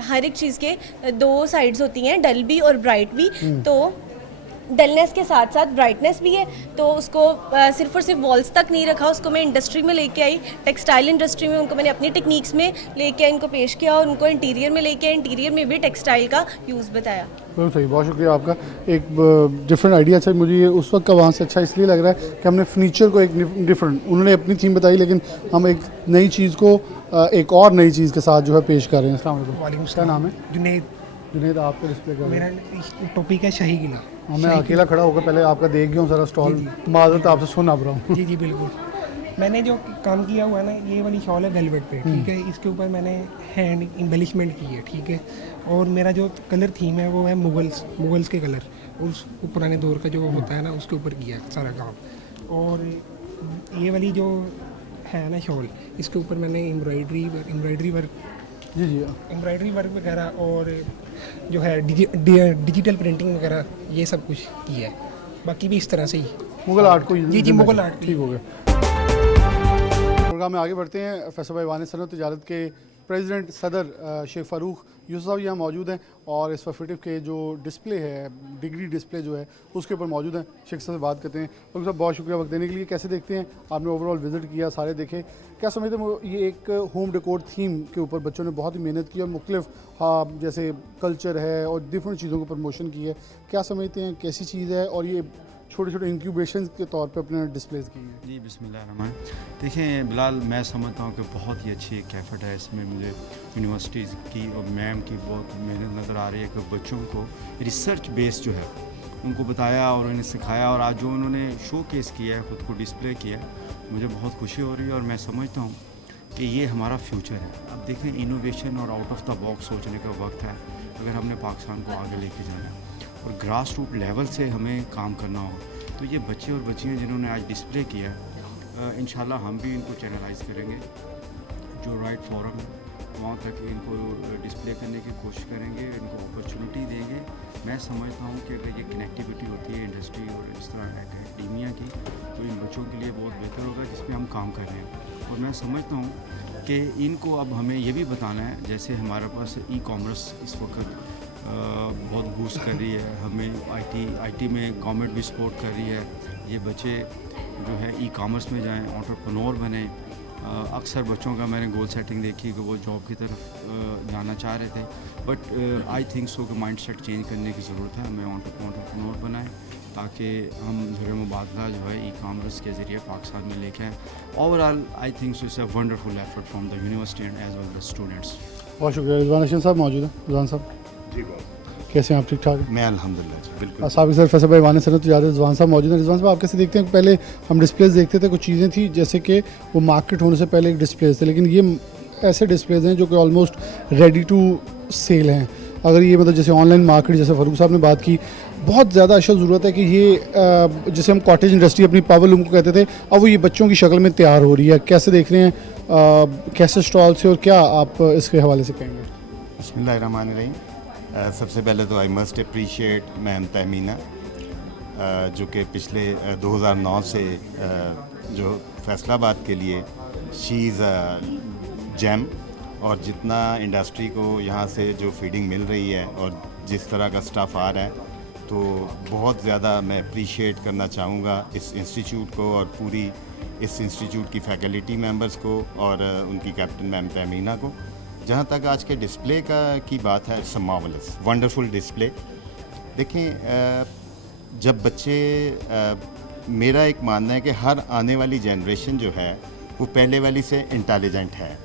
हर एक चीज़ के दो साइड्स होती हैं, डल भी और ब्राइट भी, तो डलनेस के साथ साथ ब्राइटनेस भी है। तो उसको सिर्फ और सिर्फ वॉल्स तक नहीं रखा, उसको मैं इंडस्ट्री में लेके आई, टेक्सटाइल इंडस्ट्री में उनको मैंने अपनी टेक्निक्स में लेके इनको पेश किया और उनको इंटीरियर में लेके आई, इंटीरियर में भी टेक्सटाइल का यूज़ बताया। बहुत सही, बहुत शुक्रिया आपका। एक डिफरेंट आइडिया अच्छा, मुझे ये उस वक्त का वहाँ से अच्छा इसलिए लग रहा है कि हमने फर्नीचर को एक डिफरेंट, उन्होंने अपनी थीम बताई लेकिन हम एक नई चीज़ को एक और नई चीज़ के साथ जो है पेश कर रहे हैं। अस्सलाम वालेकुम। क्या नाम है? जुनैद। जुनैद, आपका डिस्प्ले कर रहे हैं? मेरा टॉपिक है शाही किला। मैं अकेला खड़ा होकर पहले आपका देख गया हूँ सारा स्टॉल, माजरत आपसे सुन आप रहा हूँ। जी जी बिल्कुल। मैंने जो काम किया हुआ है ना, ये वाली शॉल है वेलवेट पे, ठीक है। इसके ऊपर मैंने हैंड एम्बेलिशमेंट की है, ठीक है। और मेरा जो कलर थीम है वो है मुगल्स के कलर, उस पुराने दौर का जो होता है ना, उसके ऊपर किया है सारा काम। और ये वाली जो है ना शॉल, इसके ऊपर मैंने एम्ब्रॉयडरी वर्क वगैरह और जो है डिजिटल प्रिंटिंग वगैरह ये सब कुछ किया है। बाकी भी इस तरह से ही मुगल आर्ट को जी मुगल आर्ट ठीक हो गया। प्रोग्राम में आगे बढ़ते हैं। फैसल भाई वान सनत तिजारत के प्रेसिडेंट सदर शेख फ़ारूक यूसुफ साहब यहाँ मौजूद हैं और इस फिटिव के जो डिस्प्ले है, डिग्री डिस्प्ले जो है उसके ऊपर मौजूद हैं। शेख साहब से बात करते हैं। फ़ारूक साहब बहुत शुक्रिया वक्त देने के लिए। कैसे देखते हैं, आपने ओवरऑल विजिट किया, सारे देखे, क्या समझते हैं ये एक होम डेकोर थीम के ऊपर बच्चों ने बहुत ही मेहनत की और मुख्तलिफ जैसे कल्चर है और डिफरेंट चीज़ों को प्रमोशन की है, क्या समझते हैं कैसी चीज़ है और ये छोटे छोटे इंक्यूबेशन के तौर पे अपने डिस्प्लेस की हैं? जी बिस्मिल्लाह। देखिए बिलाल, मैं समझता हूँ कि बहुत ही अच्छी एक एफर्ट है इसमें। मुझे यूनिवर्सिटीज़ की और मैम की बहुत मेहनत नज़र आ रही है कि बच्चों को रिसर्च बेस जो है उनको बताया और उन्हें सिखाया, और आज जो उन्होंने शो केस किया है, ख़ुद को डिस्प्ले किया है, मुझे बहुत खुशी हो रही है। और मैं समझता हूँ कि ये हमारा फ्यूचर है। अब देखें, इनोवेशन और आउट ऑफ द बॉक्स सोचने का वक्त है अगर हमने पाकिस्तान को आगे लेके जाना है और ग्रास रूट लेवल से हमें काम करना हो। तो ये बच्चे और बच्चियाँ जिन्होंने आज डिस्प्ले किया है, इंशाल्लाह हम भी इनको चैनलाइज करेंगे, जो राइट फोरम है वहाँ तक इनको डिस्प्ले करने की कोशिश करेंगे, इनको अपॉर्चुनिटी देंगे। मैं समझता हूँ कि अगर ये कनेक्टिविटी होती है इंडस्ट्री और इस तरह एकेडमिया की, तो इन बच्चों के लिए बहुत बेहतर होगा जिसमें हम काम कर रहे हैं। और मैं समझता हूँ कि इनको अब हमें ये भी बताना है, जैसे हमारे पास ई कॉमर्स इस वक्त बहुत बूस्ट कर रही है, हमें आईटी में गवर्नमेंट भी सपोर्ट कर रही है। ये बच्चे जो है ई कॉमर्स में जाएं, एंटरप्रेन्योर बने। अक्सर बच्चों का मैंने गोल सेटिंग देखी कि वो जॉब की तरफ जाना चाह रहे थे, बट आई थिंक सो कि माइंड सेट चेंज करने की ज़रूरत है। हमें एंटरप्रेन्योर बनाएं ताकि हम ज़रिए मुबादला जो है ई कॉमर्स के ज़रिए पाकिस्तान में लेके आएँ। Overall I think so it's a wonderful effort from the university and as well the students. बहुत शुक्रिया। रिजवान हसन साहब मौजूद हैं। रिजवान साहब जी कैसे हैं आप? ठीक ठाक हैं? मैं अल्हम्दुलिल्लाह जी बिल्कुल। साबिक सर फैसल भाई वान सनत तिजारत रिजवान साहब मौजूद हैं। रिजवान साहब आप कैसे देखते हैं? पहले हम डिस्प्लेज देखते थे, कुछ चीज़ें थी जैसे कि वो मार्केट होने से पहले एक डिस्प्लेज थे, लेकिन ये ऐसे डिस्प्लेज हैं जो कि ऑलमोस्ट रेडी टू सेल हैं। अगर ये मतलब जैसे ऑनलाइन मार्केट, जैसे फ़ारूक साहब ने बात की, बहुत ज़्यादा अशद ज़रूरत है कि ये जैसे हम कॉटेज इंडस्ट्री अपनी पावर लूम को कहते थे, अब वो ये बच्चों की शक्ल में तैयार हो रही है। कैसे देख रहे हैं, कैसे स्टॉल से, और क्या आप इसके हवाले से कहेंगे? बिस्मिल्लाहिर्रहमानिर्रहीम। सबसे पहले तो I must appreciate ma'am Tahmina, जो कि पिछले 2009 से जो फैसलाबाद के लिए शी इज़ अ जेम, और जितना इंडस्ट्री को यहाँ से जो फीडिंग मिल रही है और जिस तरह का स्टाफ आ रहा है, तो बहुत ज़्यादा मैं अप्रिशिएट करना चाहूँगा इस इंस्टीट्यूट को और पूरी इस इंस्टीट्यूट की फैकल्टी मेंबर्स को और उनकी कैप्टन मैम तहमीना को। जहाँ तक आज के डिस्प्ले की बात है, it's a marvellous wonderful display. देखें, जब बच्चे मेरा एक मानना है कि हर आने वाली जनरेशन जो है वो पहले वाली से इंटेलिजेंट है,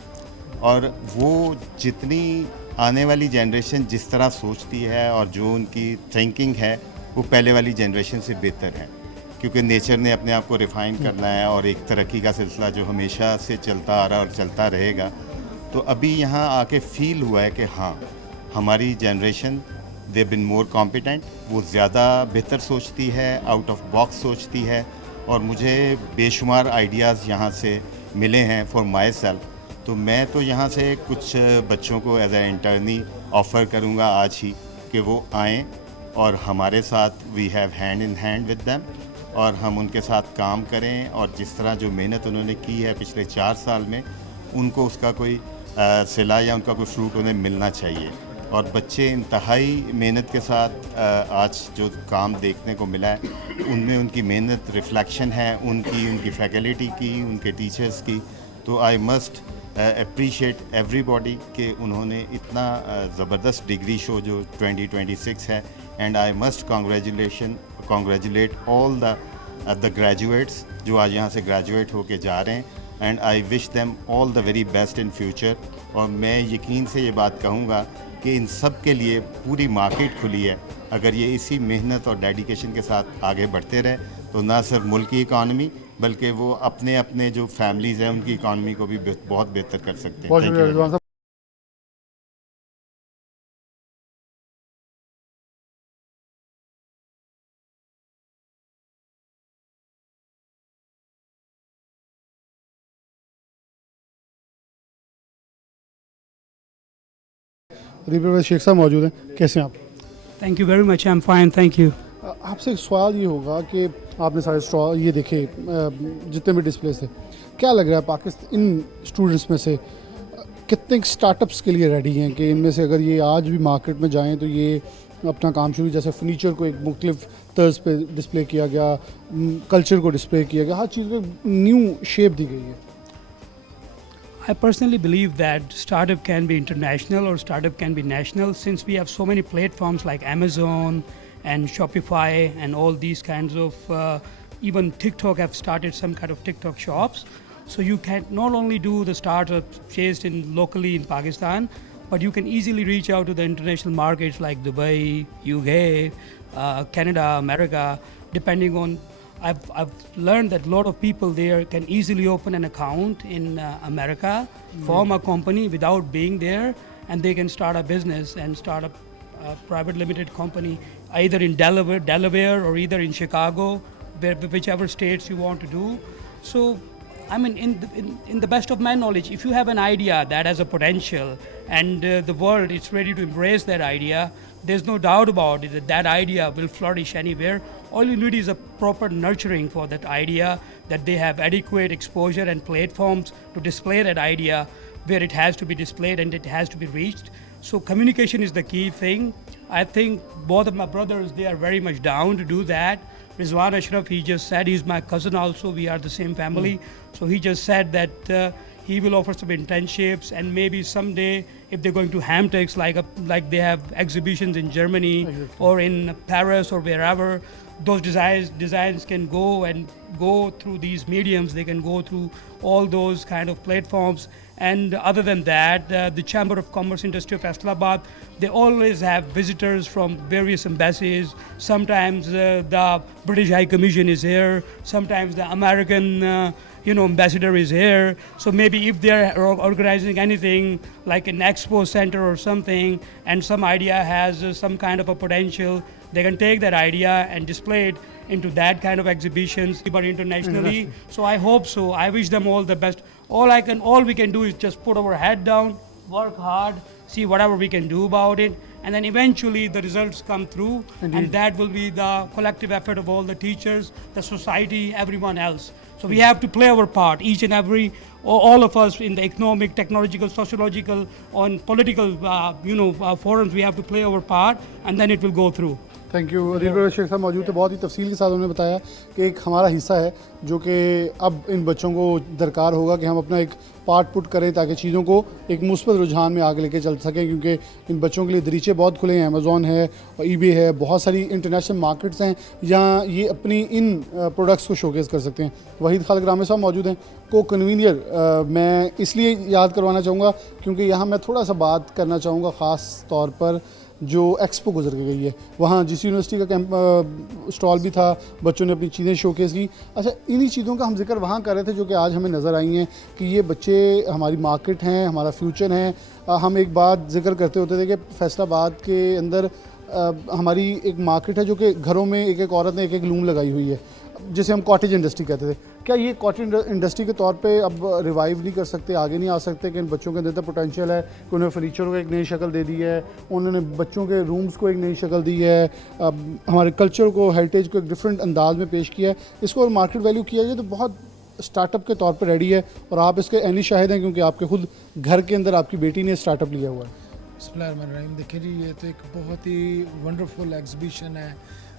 और वो जितनी आने वाली जनरेशन जिस तरह सोचती है और जो उनकी थिंकिंग है वो पहले वाली जनरेशन से बेहतर है, क्योंकि नेचर ने अपने आप को रिफ़ाइन करना है और एक तरक्की का सिलसिला जो हमेशा से चलता आ रहा और चलता रहेगा। तो अभी यहाँ आके फील हुआ है कि हाँ, हमारी जनरेशन दे बिन मोर कॉम्पिटेंट, वो ज़्यादा बेहतर सोचती है, आउट ऑफ बॉक्स सोचती है, और मुझे बेशुमार आइडियाज़ यहाँ से मिले हैं फॉर माई सेल्फ। तो मैं तो यहाँ से कुछ बच्चों को एज ए इंटर्नी ऑफ़र करूँगा आज ही कि वो आएँ और हमारे साथ we have hand in hand with them, और हम उनके साथ काम करें, और जिस तरह जो मेहनत उन्होंने की है पिछले 4 साल में, उनको उसका कोई सिला या उनका कोई फ्रूट उन्हें मिलना चाहिए। और बच्चे इंतहाई मेहनत के साथ आज जो काम देखने को मिला है, उनमें उनकी मेहनत रिफ्लेक्शन है उनकी फैकल्टी की, उनके टीचर्स की। तो आई मस्ट अप्रिशिएट एवरीबॉडी कि उन्होंने इतना ज़बरदस्त डिग्री शो जो 2026 है, and I must congratulate all the graduates जो आज यहाँ से ग्रेजुएट होके जा रहे हैं, and I wish them all the very best in future. और मैं यकीन से ये बात कहूँगा कि इन सब के लिए पूरी मार्केट खुली है। अगर ये इसी मेहनत और डेडिकेशन के साथ आगे बढ़ते रहे तो ना सिर्फ मुल्क की इकानमी बल्कि वो अपने अपने जो फैमिलीज़ हैं उनकी इकॉनमी को भी बहुत बेहतर कर सकते हैं। बहुत Thank you शुक्रिया very रिजवान much. साहब। दीपक शेख साहब मौजूद हैं, कैसे हैं आप? Thank you very much, I am fine, thank you. आपसे एक सवाल ये होगा कि आपने सारे स्टॉल ये देखे जितने भी डिस्प्लेस थे, क्या लग रहा है पाकिस्तान इन स्टूडेंट्स में से कितने स्टार्टअप्स के लिए रेडी हैं कि इनमें से अगर ये आज भी मार्केट में जाएं तो ये अपना काम शुरू, जैसे फर्नीचर को एक मुख्तलिफ तर्ज पे डिस्प्ले किया गया, कल्चर को डिस्प्ले किया गया, हर चीज़ को न्यू शेप दी गई है। I personally believe that startup can be international or startup can be national, since we have so many platforms like Amazon and Shopify and all these kinds of even TikTok have started some kind of TikTok shops. So you can not only do the startups based in locally in Pakistan, but you can easily reach out to the international markets like Dubai, UK, Canada, America, depending on. I've learned that a lot of people there can easily open an account in America, form a company without being there, and they can start a business and start a private limited company either in Delaware or either in Chicago, whichever states you want to do. So, I mean, in the best of my knowledge, if you have an idea that has a potential and the world is ready to embrace that idea, there's no doubt about it that that idea will flourish anywhere. All you need is a proper nurturing for that idea, that they have adequate exposure and platforms to display that idea where it has to be displayed and it has to be reached. So communication is the key thing. I think both of my brothers, they are very much down to do that. Rizwan Ashraf, he just said, he's my cousin also, we are the same family. So he just said that he will offer some internships, and maybe someday if they're going to Hamtex, like they have exhibitions in Germany or in Paris or wherever, those designs can go through these mediums. They can go through all those kind of platforms. And other than that, the Chamber of Commerce Industry of Faisalabad, they always have visitors from various embassies. Sometimes the British High Commission is here. Sometimes the American ambassador is here. So maybe if they're organizing anything like an expo center or something, and some idea has some kind of a potential, they can take that idea and display it into that kind of exhibitions, but internationally. So I hope so. I wish them all the best. All we can do is just put our head down, work hard, see whatever we can do about it, and then eventually the results come through. Indeed. And that will be the collective effort of all the teachers, the society, everyone else. So we have to play our part, each and every, all of us in the economic, technological, sociological, on political, forums. We have to play our part, and then it will go through. Thank you. Adeel Sheikh साहब मौजूद थे, बहुत ही तफसील के साथ उन्होंने बताया कि एक हमारा हिस्सा है जो कि अब इन बच्चों को दरकार होगा कि हम अपना एक पार्ट पुट करें ताकि चीज़ों को एक मुस्बत रुझान में आगे लेके चल सकें, क्योंकि इन बच्चों के लिए दरीचे बहुत खुले हैं। अमेज़ॉन है और ईबे है, बहुत सारी इंटरनेशनल मार्केट्स हैं जहाँ ये अपनी इन प्रोडक्ट्स को शोकेस कर सकते हैं। वहीद खालिक रामे साहब मौजूद हैं, को कन्वीनियर। मैं इसलिए याद करवाना चाहूँगा क्योंकि यहाँ मैं थोड़ा सा बात करना चाहूँगा ख़ास तौर पर जो एक्सपो गुजर के गई है, वहाँ जिस यूनिवर्सिटी का स्टॉल भी था, बच्चों ने अपनी चीज़ें शोकेस की। अच्छा, इन्हीं चीज़ों का हम जिक्र वहाँ कर रहे थे जो कि आज हमें नज़र आई हैं कि ये बच्चे हमारी मार्केट हैं, हमारा फ्यूचर है। हम एक बात जिक्र करते होते थे कि फैसलाबाद के अंदर हमारी एक मार्केट है जो कि घरों में एक एक औरत ने एक एक लूम लगाई हुई है, जिसे हम कॉटेज इंडस्ट्री कहते थे। क्या ये कॉटेज इंडस्ट्री के तौर पे अब रिवाइव नहीं कर सकते, आगे नहीं आ सकते कि इन बच्चों के अंदर तो पोटेंशियल है कि उन्हें फर्नीचर को एक नई शक्ल दे दी है, उन्होंने बच्चों के रूम्स को एक नई शक्ल दी है, हमारे कल्चर को, हेरिटेज को एक डिफरेंट अंदाज में पेश किया है। इसको अगर मार्केट वैल्यू किया जाए तो बहुत स्टार्टअप के तौर पर रेडी है, और आप इसके ऐनी शाहिद हैं क्योंकि आपके खुद घर के अंदर आपकी बेटी ने स्टार्टअप लिया हुआ है। बिस्मिल्लाहिर्रहमानिर्रहीम। देखिए जी, ये तो एक बहुत ही वंडरफुल एग्जीबिशन है,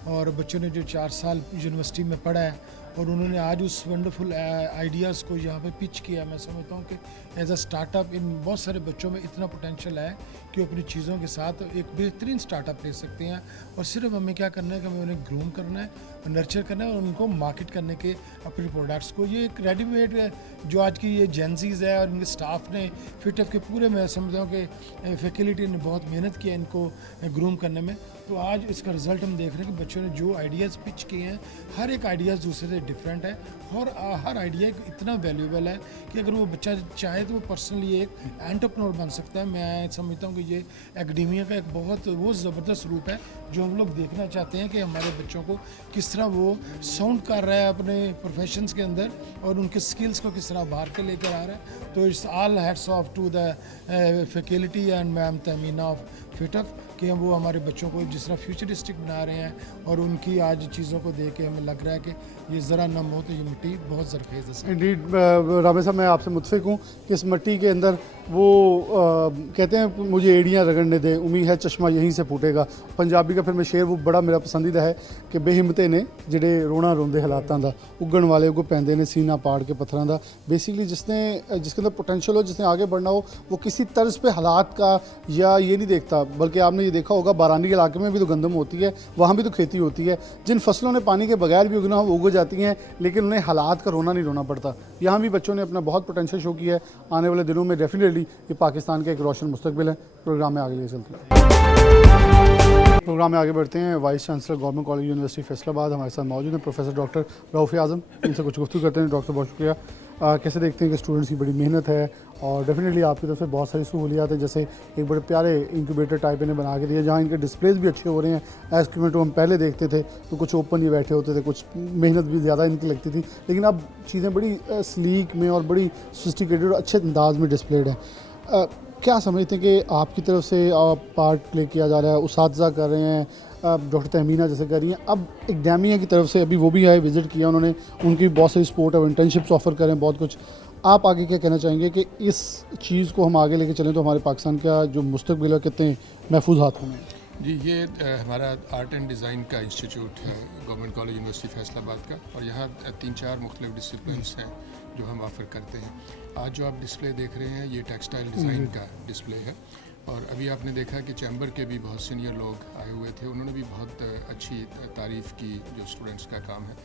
और बच्चों ने जो 4 साल यूनिवर्सिटी में पढ़ा है और उन्होंने आज उस वंडरफुल आइडियाज़ को यहाँ पे पिच किया। मैं समझता हूँ कि एज अ स्टार्टअप इन बहुत सारे बच्चों में इतना पोटेंशियल है कि अपनी चीज़ों के साथ एक बेहतरीन स्टार्टअप ले सकते हैं, और सिर्फ हमें क्या करना है कि हमें उन्हें ग्रूम करना है, नर्चर करना है और उनको मार्केट करने के अपने प्रोडक्ट्स को। ये एक रेडीमेड जो आज की ये जेंसीज़ है और इनके स्टाफ ने फिटअप के पूरे, मैं समझता हूँ कि फैकल्टी ने बहुत मेहनत की है इनको ग्रूम करने में, तो आज इसका रिज़ल्ट हम देख रहे हैं कि बच्चों ने जो आइडियाज़ पिच किए हैं, हर एक आइडियाज़ दूसरे से डिफरेंट है और हर आइडिया इतना वैल्यूएबल है कि अगर वो बच्चा चाहे तो वो पर्सनली एक एंटरप्रेन्योर बन सकता है। मैं समझता हूँ कि ये एकेडेमिया का एक बहुत वो ज़बरदस्त रूप है जो हम लोग देखना चाहते हैं कि हमारे बच्चों को किस तरह वो साउंड कर रहा है अपने प्रोफेशंस के अंदर और उनके स्किल्स को किस तरह बाहर के लेकर आ रहा है। तो it's all heads of to the faculty and ma'am Tamina of फिटअप कि हम वो हमारे बच्चों को जिस तरह फ्यूचरिस्टिक बना रहे हैं और उनकी आज चीज़ों को देख के हमें लग रहा है कि ये ज़रा नम हो तो ये मिट्टी बहुत ज़रखेज़ है। इंडीड रामे साहब, मैं आपसे मुत्फिक हूँ कि इस मिट्टी के अंदर वो कहते हैं मुझे एड़ियाँ रगड़ने दें, उम्मीद है चश्मा यहीं से फूटेगा। पंजाबी का फिर मैं शेर वो बड़ा मेरा पसंदीदा है कि बेहिम्मते ने जिहड़े रोना रोंदे हालातां दा, उगण वाले को पैंदे ने सीना पाड़ के पत्थरां दा। बेसिकली जिसके अंदर पोटेंशियल हो, जिसने आगे बढ़ना हो, वो किसी तर्ज पे हालात का या ये नहीं देखता, बल्कि आपने ये देखा होगा बारानी इलाके में भी तो गंदम होती है, वहाँ भी तो खेती होती है। जिन फसलों ने पानी के बगैर भी उगना हो उग जाती हैं, लेकिन उन्हें हालात का रोना नहीं रोना पड़ता। यहाँ भी बच्चों ने अपना बहुत पोटेंशियल शो किया है। आने वाले दिनों में डेफिनेटली ये पाकिस्तान का एक रोशन मुस्तकबिल है। प्रोग्राम में आगे लिए चलते हैं। प्रोग्राम में आगे बढ़ते हैं। Vice chancellor government college university Faisalabad हमारे साथ मौजूद हैं, प्रोफेसर डॉक्टर रऊफ़ आज़म। इनसे कुछ गुफ्तगू करते हैं। डॉक्टर बहुत शुक्रिया। कैसे देखते हैं कि स्टूडेंट्स की बड़ी मेहनत है और डेफिनेटली आपकी तरफ से बहुत सारी सहूलियात हैं, जैसे एक बड़े प्यारे इंक्यूबेटर टाइप इन्हें बना के दिया जहाँ इनके डिस्प्लेज भी अच्छे हो रहे हैं। एज़ कम्पेयर टू हम पहले देखते थे तो कुछ ओपन ही बैठे होते थे, कुछ मेहनत भी ज़्यादा इनकी लगती थी, लेकिन अब चीज़ें बड़ी स्लीक में और बड़ी सोफिस्टिकेटेड और अच्छे अंदाज में डिस्प्लेड हैं। क्या समझते हैं कि आपकी तरफ से पार्ट प्ले किया जा रहा है, उसातिज़ा कर रहे हैं, डॉक्टर तहमीना जैसे कर रही हैं, अब एकेडेमिया की तरफ से अभी वो भी आए, विज़िट किया उन्होंने, उनकी बहुत सारी सपोर्ट और इंटर्नशिप्स ऑफ़र करें, बहुत कुछ। आप आगे क्या कहना चाहेंगे कि इस चीज़ को हम आगे लेके चलें तो हमारे पाकिस्तान का जो मुस्तकबिल है कितने महफूज हाथों में? जी, ये हमारा आर्ट एंड डिज़ाइन का इंस्टीट्यूट है गवर्नमेंट कॉलेज यूनिवर्सिटी फैसलाबाद का, और यहाँ 3-4 मुख्तलिफ डिसिप्लिन्स हैं जो हम ऑफ़र करते हैं। आज जो आप डिस्प्ले देख रहे हैं ये टेक्सटाइल डिज़ाइन का डिस्प्ले है, और अभी आपने देखा कि चैम्बर के भी बहुत सीनियर लोग आए हुए थे, उन्होंने भी बहुत अच्छी तारीफ़ की जो स्टूडेंट्स का काम है।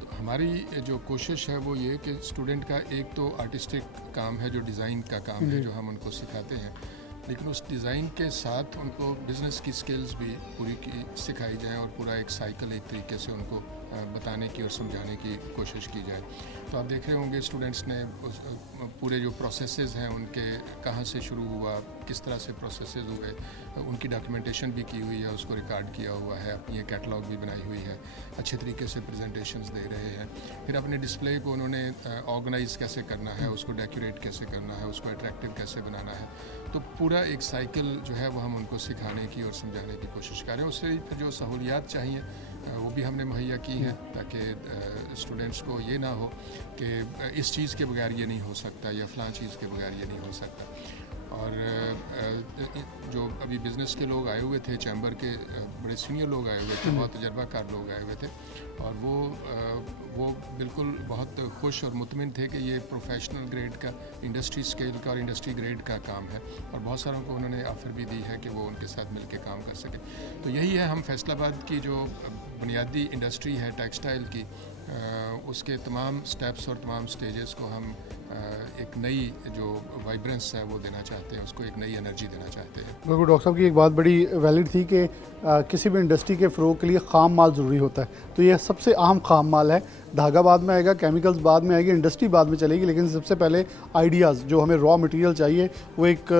तो हमारी जो कोशिश है वो ये कि स्टूडेंट का एक तो आर्टिस्टिक काम है, जो डिज़ाइन का काम है, जो हम उनको सिखाते हैं, लेकिन उस डिज़ाइन के साथ उनको बिज़नेस की स्किल्स भी पूरी की सिखाई जाए और पूरा एक साइकिल एक तरीके से उनको बताने की और समझाने की कोशिश की जाए। तो आप देख रहे होंगे स्टूडेंट्स ने पूरे जो प्रोसेसेस हैं उनके कहाँ से शुरू हुआ, किस तरह से प्रोसेसेस हुए, उनकी डॉक्यूमेंटेशन भी की हुई है, उसको रिकॉर्ड किया हुआ है, अपनी एक कैटलॉग भी बनाई हुई है, अच्छे तरीके से प्रेजेंटेशंस दे रहे हैं। फिर अपने डिस्प्ले को उन्होंने ऑर्गेनाइज कैसे करना है, उसको डेकोरेट कैसे करना है, उसको अट्रैक्टिव कैसे बनाना है। तो पूरा एक साइकिल जो है वो हम उनको सिखाने की और समझाने की कोशिश कर रहे हैं। उससे जो सहूलियात चाहिए वो भी हमने मुहैया की हैं, ताकि स्टूडेंट्स को ये ना हो कि इस चीज़ के बगैर ये नहीं हो सकता या फ़लाँ चीज़ के बगैर ये नहीं हो सकता। और जो अभी बिज़नेस के लोग आए हुए थे, चैम्बर के बड़े सीनियर लोग आए हुए थे, बहुत तजर्बाकार लोग आए हुए थे, और वो बिल्कुल बहुत खुश और मुतमिन थे कि ये प्रोफेशनल ग्रेड का, इंडस्ट्री स्केल का और इंडस्ट्री ग्रेड का काम है, और बहुत सारों को उन्होंने ऑफ़र भी दी है कि वो उनके साथ मिल के काम कर सकें। तो यही है, हम फैसलाबाद की जो बुनियादी इंडस्ट्री है टेक्सटाइल की, उसके तमाम स्टेप्स और तमाम स्टेजेस को हम एक नई जो वाइब्रेंस है वो देना चाहते हैं, उसको एक नई एनर्जी देना चाहते हैं। बिल्कुल, डॉक्टर साहब की एक बात बड़ी वैलिड थी कि किसी भी इंडस्ट्री के फ़रोग के लिए ख़ाम माल ज़रूरी होता है, तो ये सबसे अहम ख़ाम माल है। धागा बाद में आएगा, केमिकल्स बाद में आएगी, इंडस्ट्री बाद में चलेगी, लेकिन सबसे पहले आइडियाज़ जो हमें रॉ मटेरियल चाहिए वो एक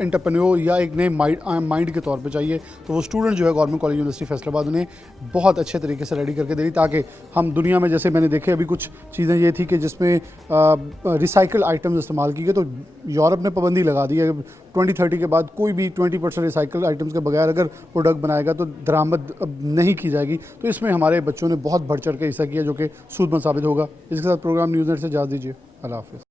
एंटरप्रेन्योर या एक नए माइंड के तौर पे चाहिए। तो वो स्टूडेंट जो है गवर्नमेंट कॉलेज यूनिवर्सिटी फैसलाबाद उन्हें बहुत अच्छे तरीके से रेडी करके दे रही, ताकि हम दुनिया में, जैसे मैंने देखे अभी कुछ चीज़ें ये थी कि जिसमें रिसाइकल आइटम्स इस्तेमाल की गई, तो यूरोप ने पाबंदी लगा दी है 2030 के बाद कोई भी 20% रिसाइकल आइटम्स के बगैर अगर प्रोडक्ट बनाएगा तो दरामद नहीं की जाएगी। तो इसमें हमारे बच्चों ने बहुत बढ़ चढ़ के हिस्सा किया, जो कि सूदमंद साबित होगा। इसके साथ प्रोग्राम न्यूज़ नेट से इजाज़त दीजिए। अल्लाह हाफ़िज़।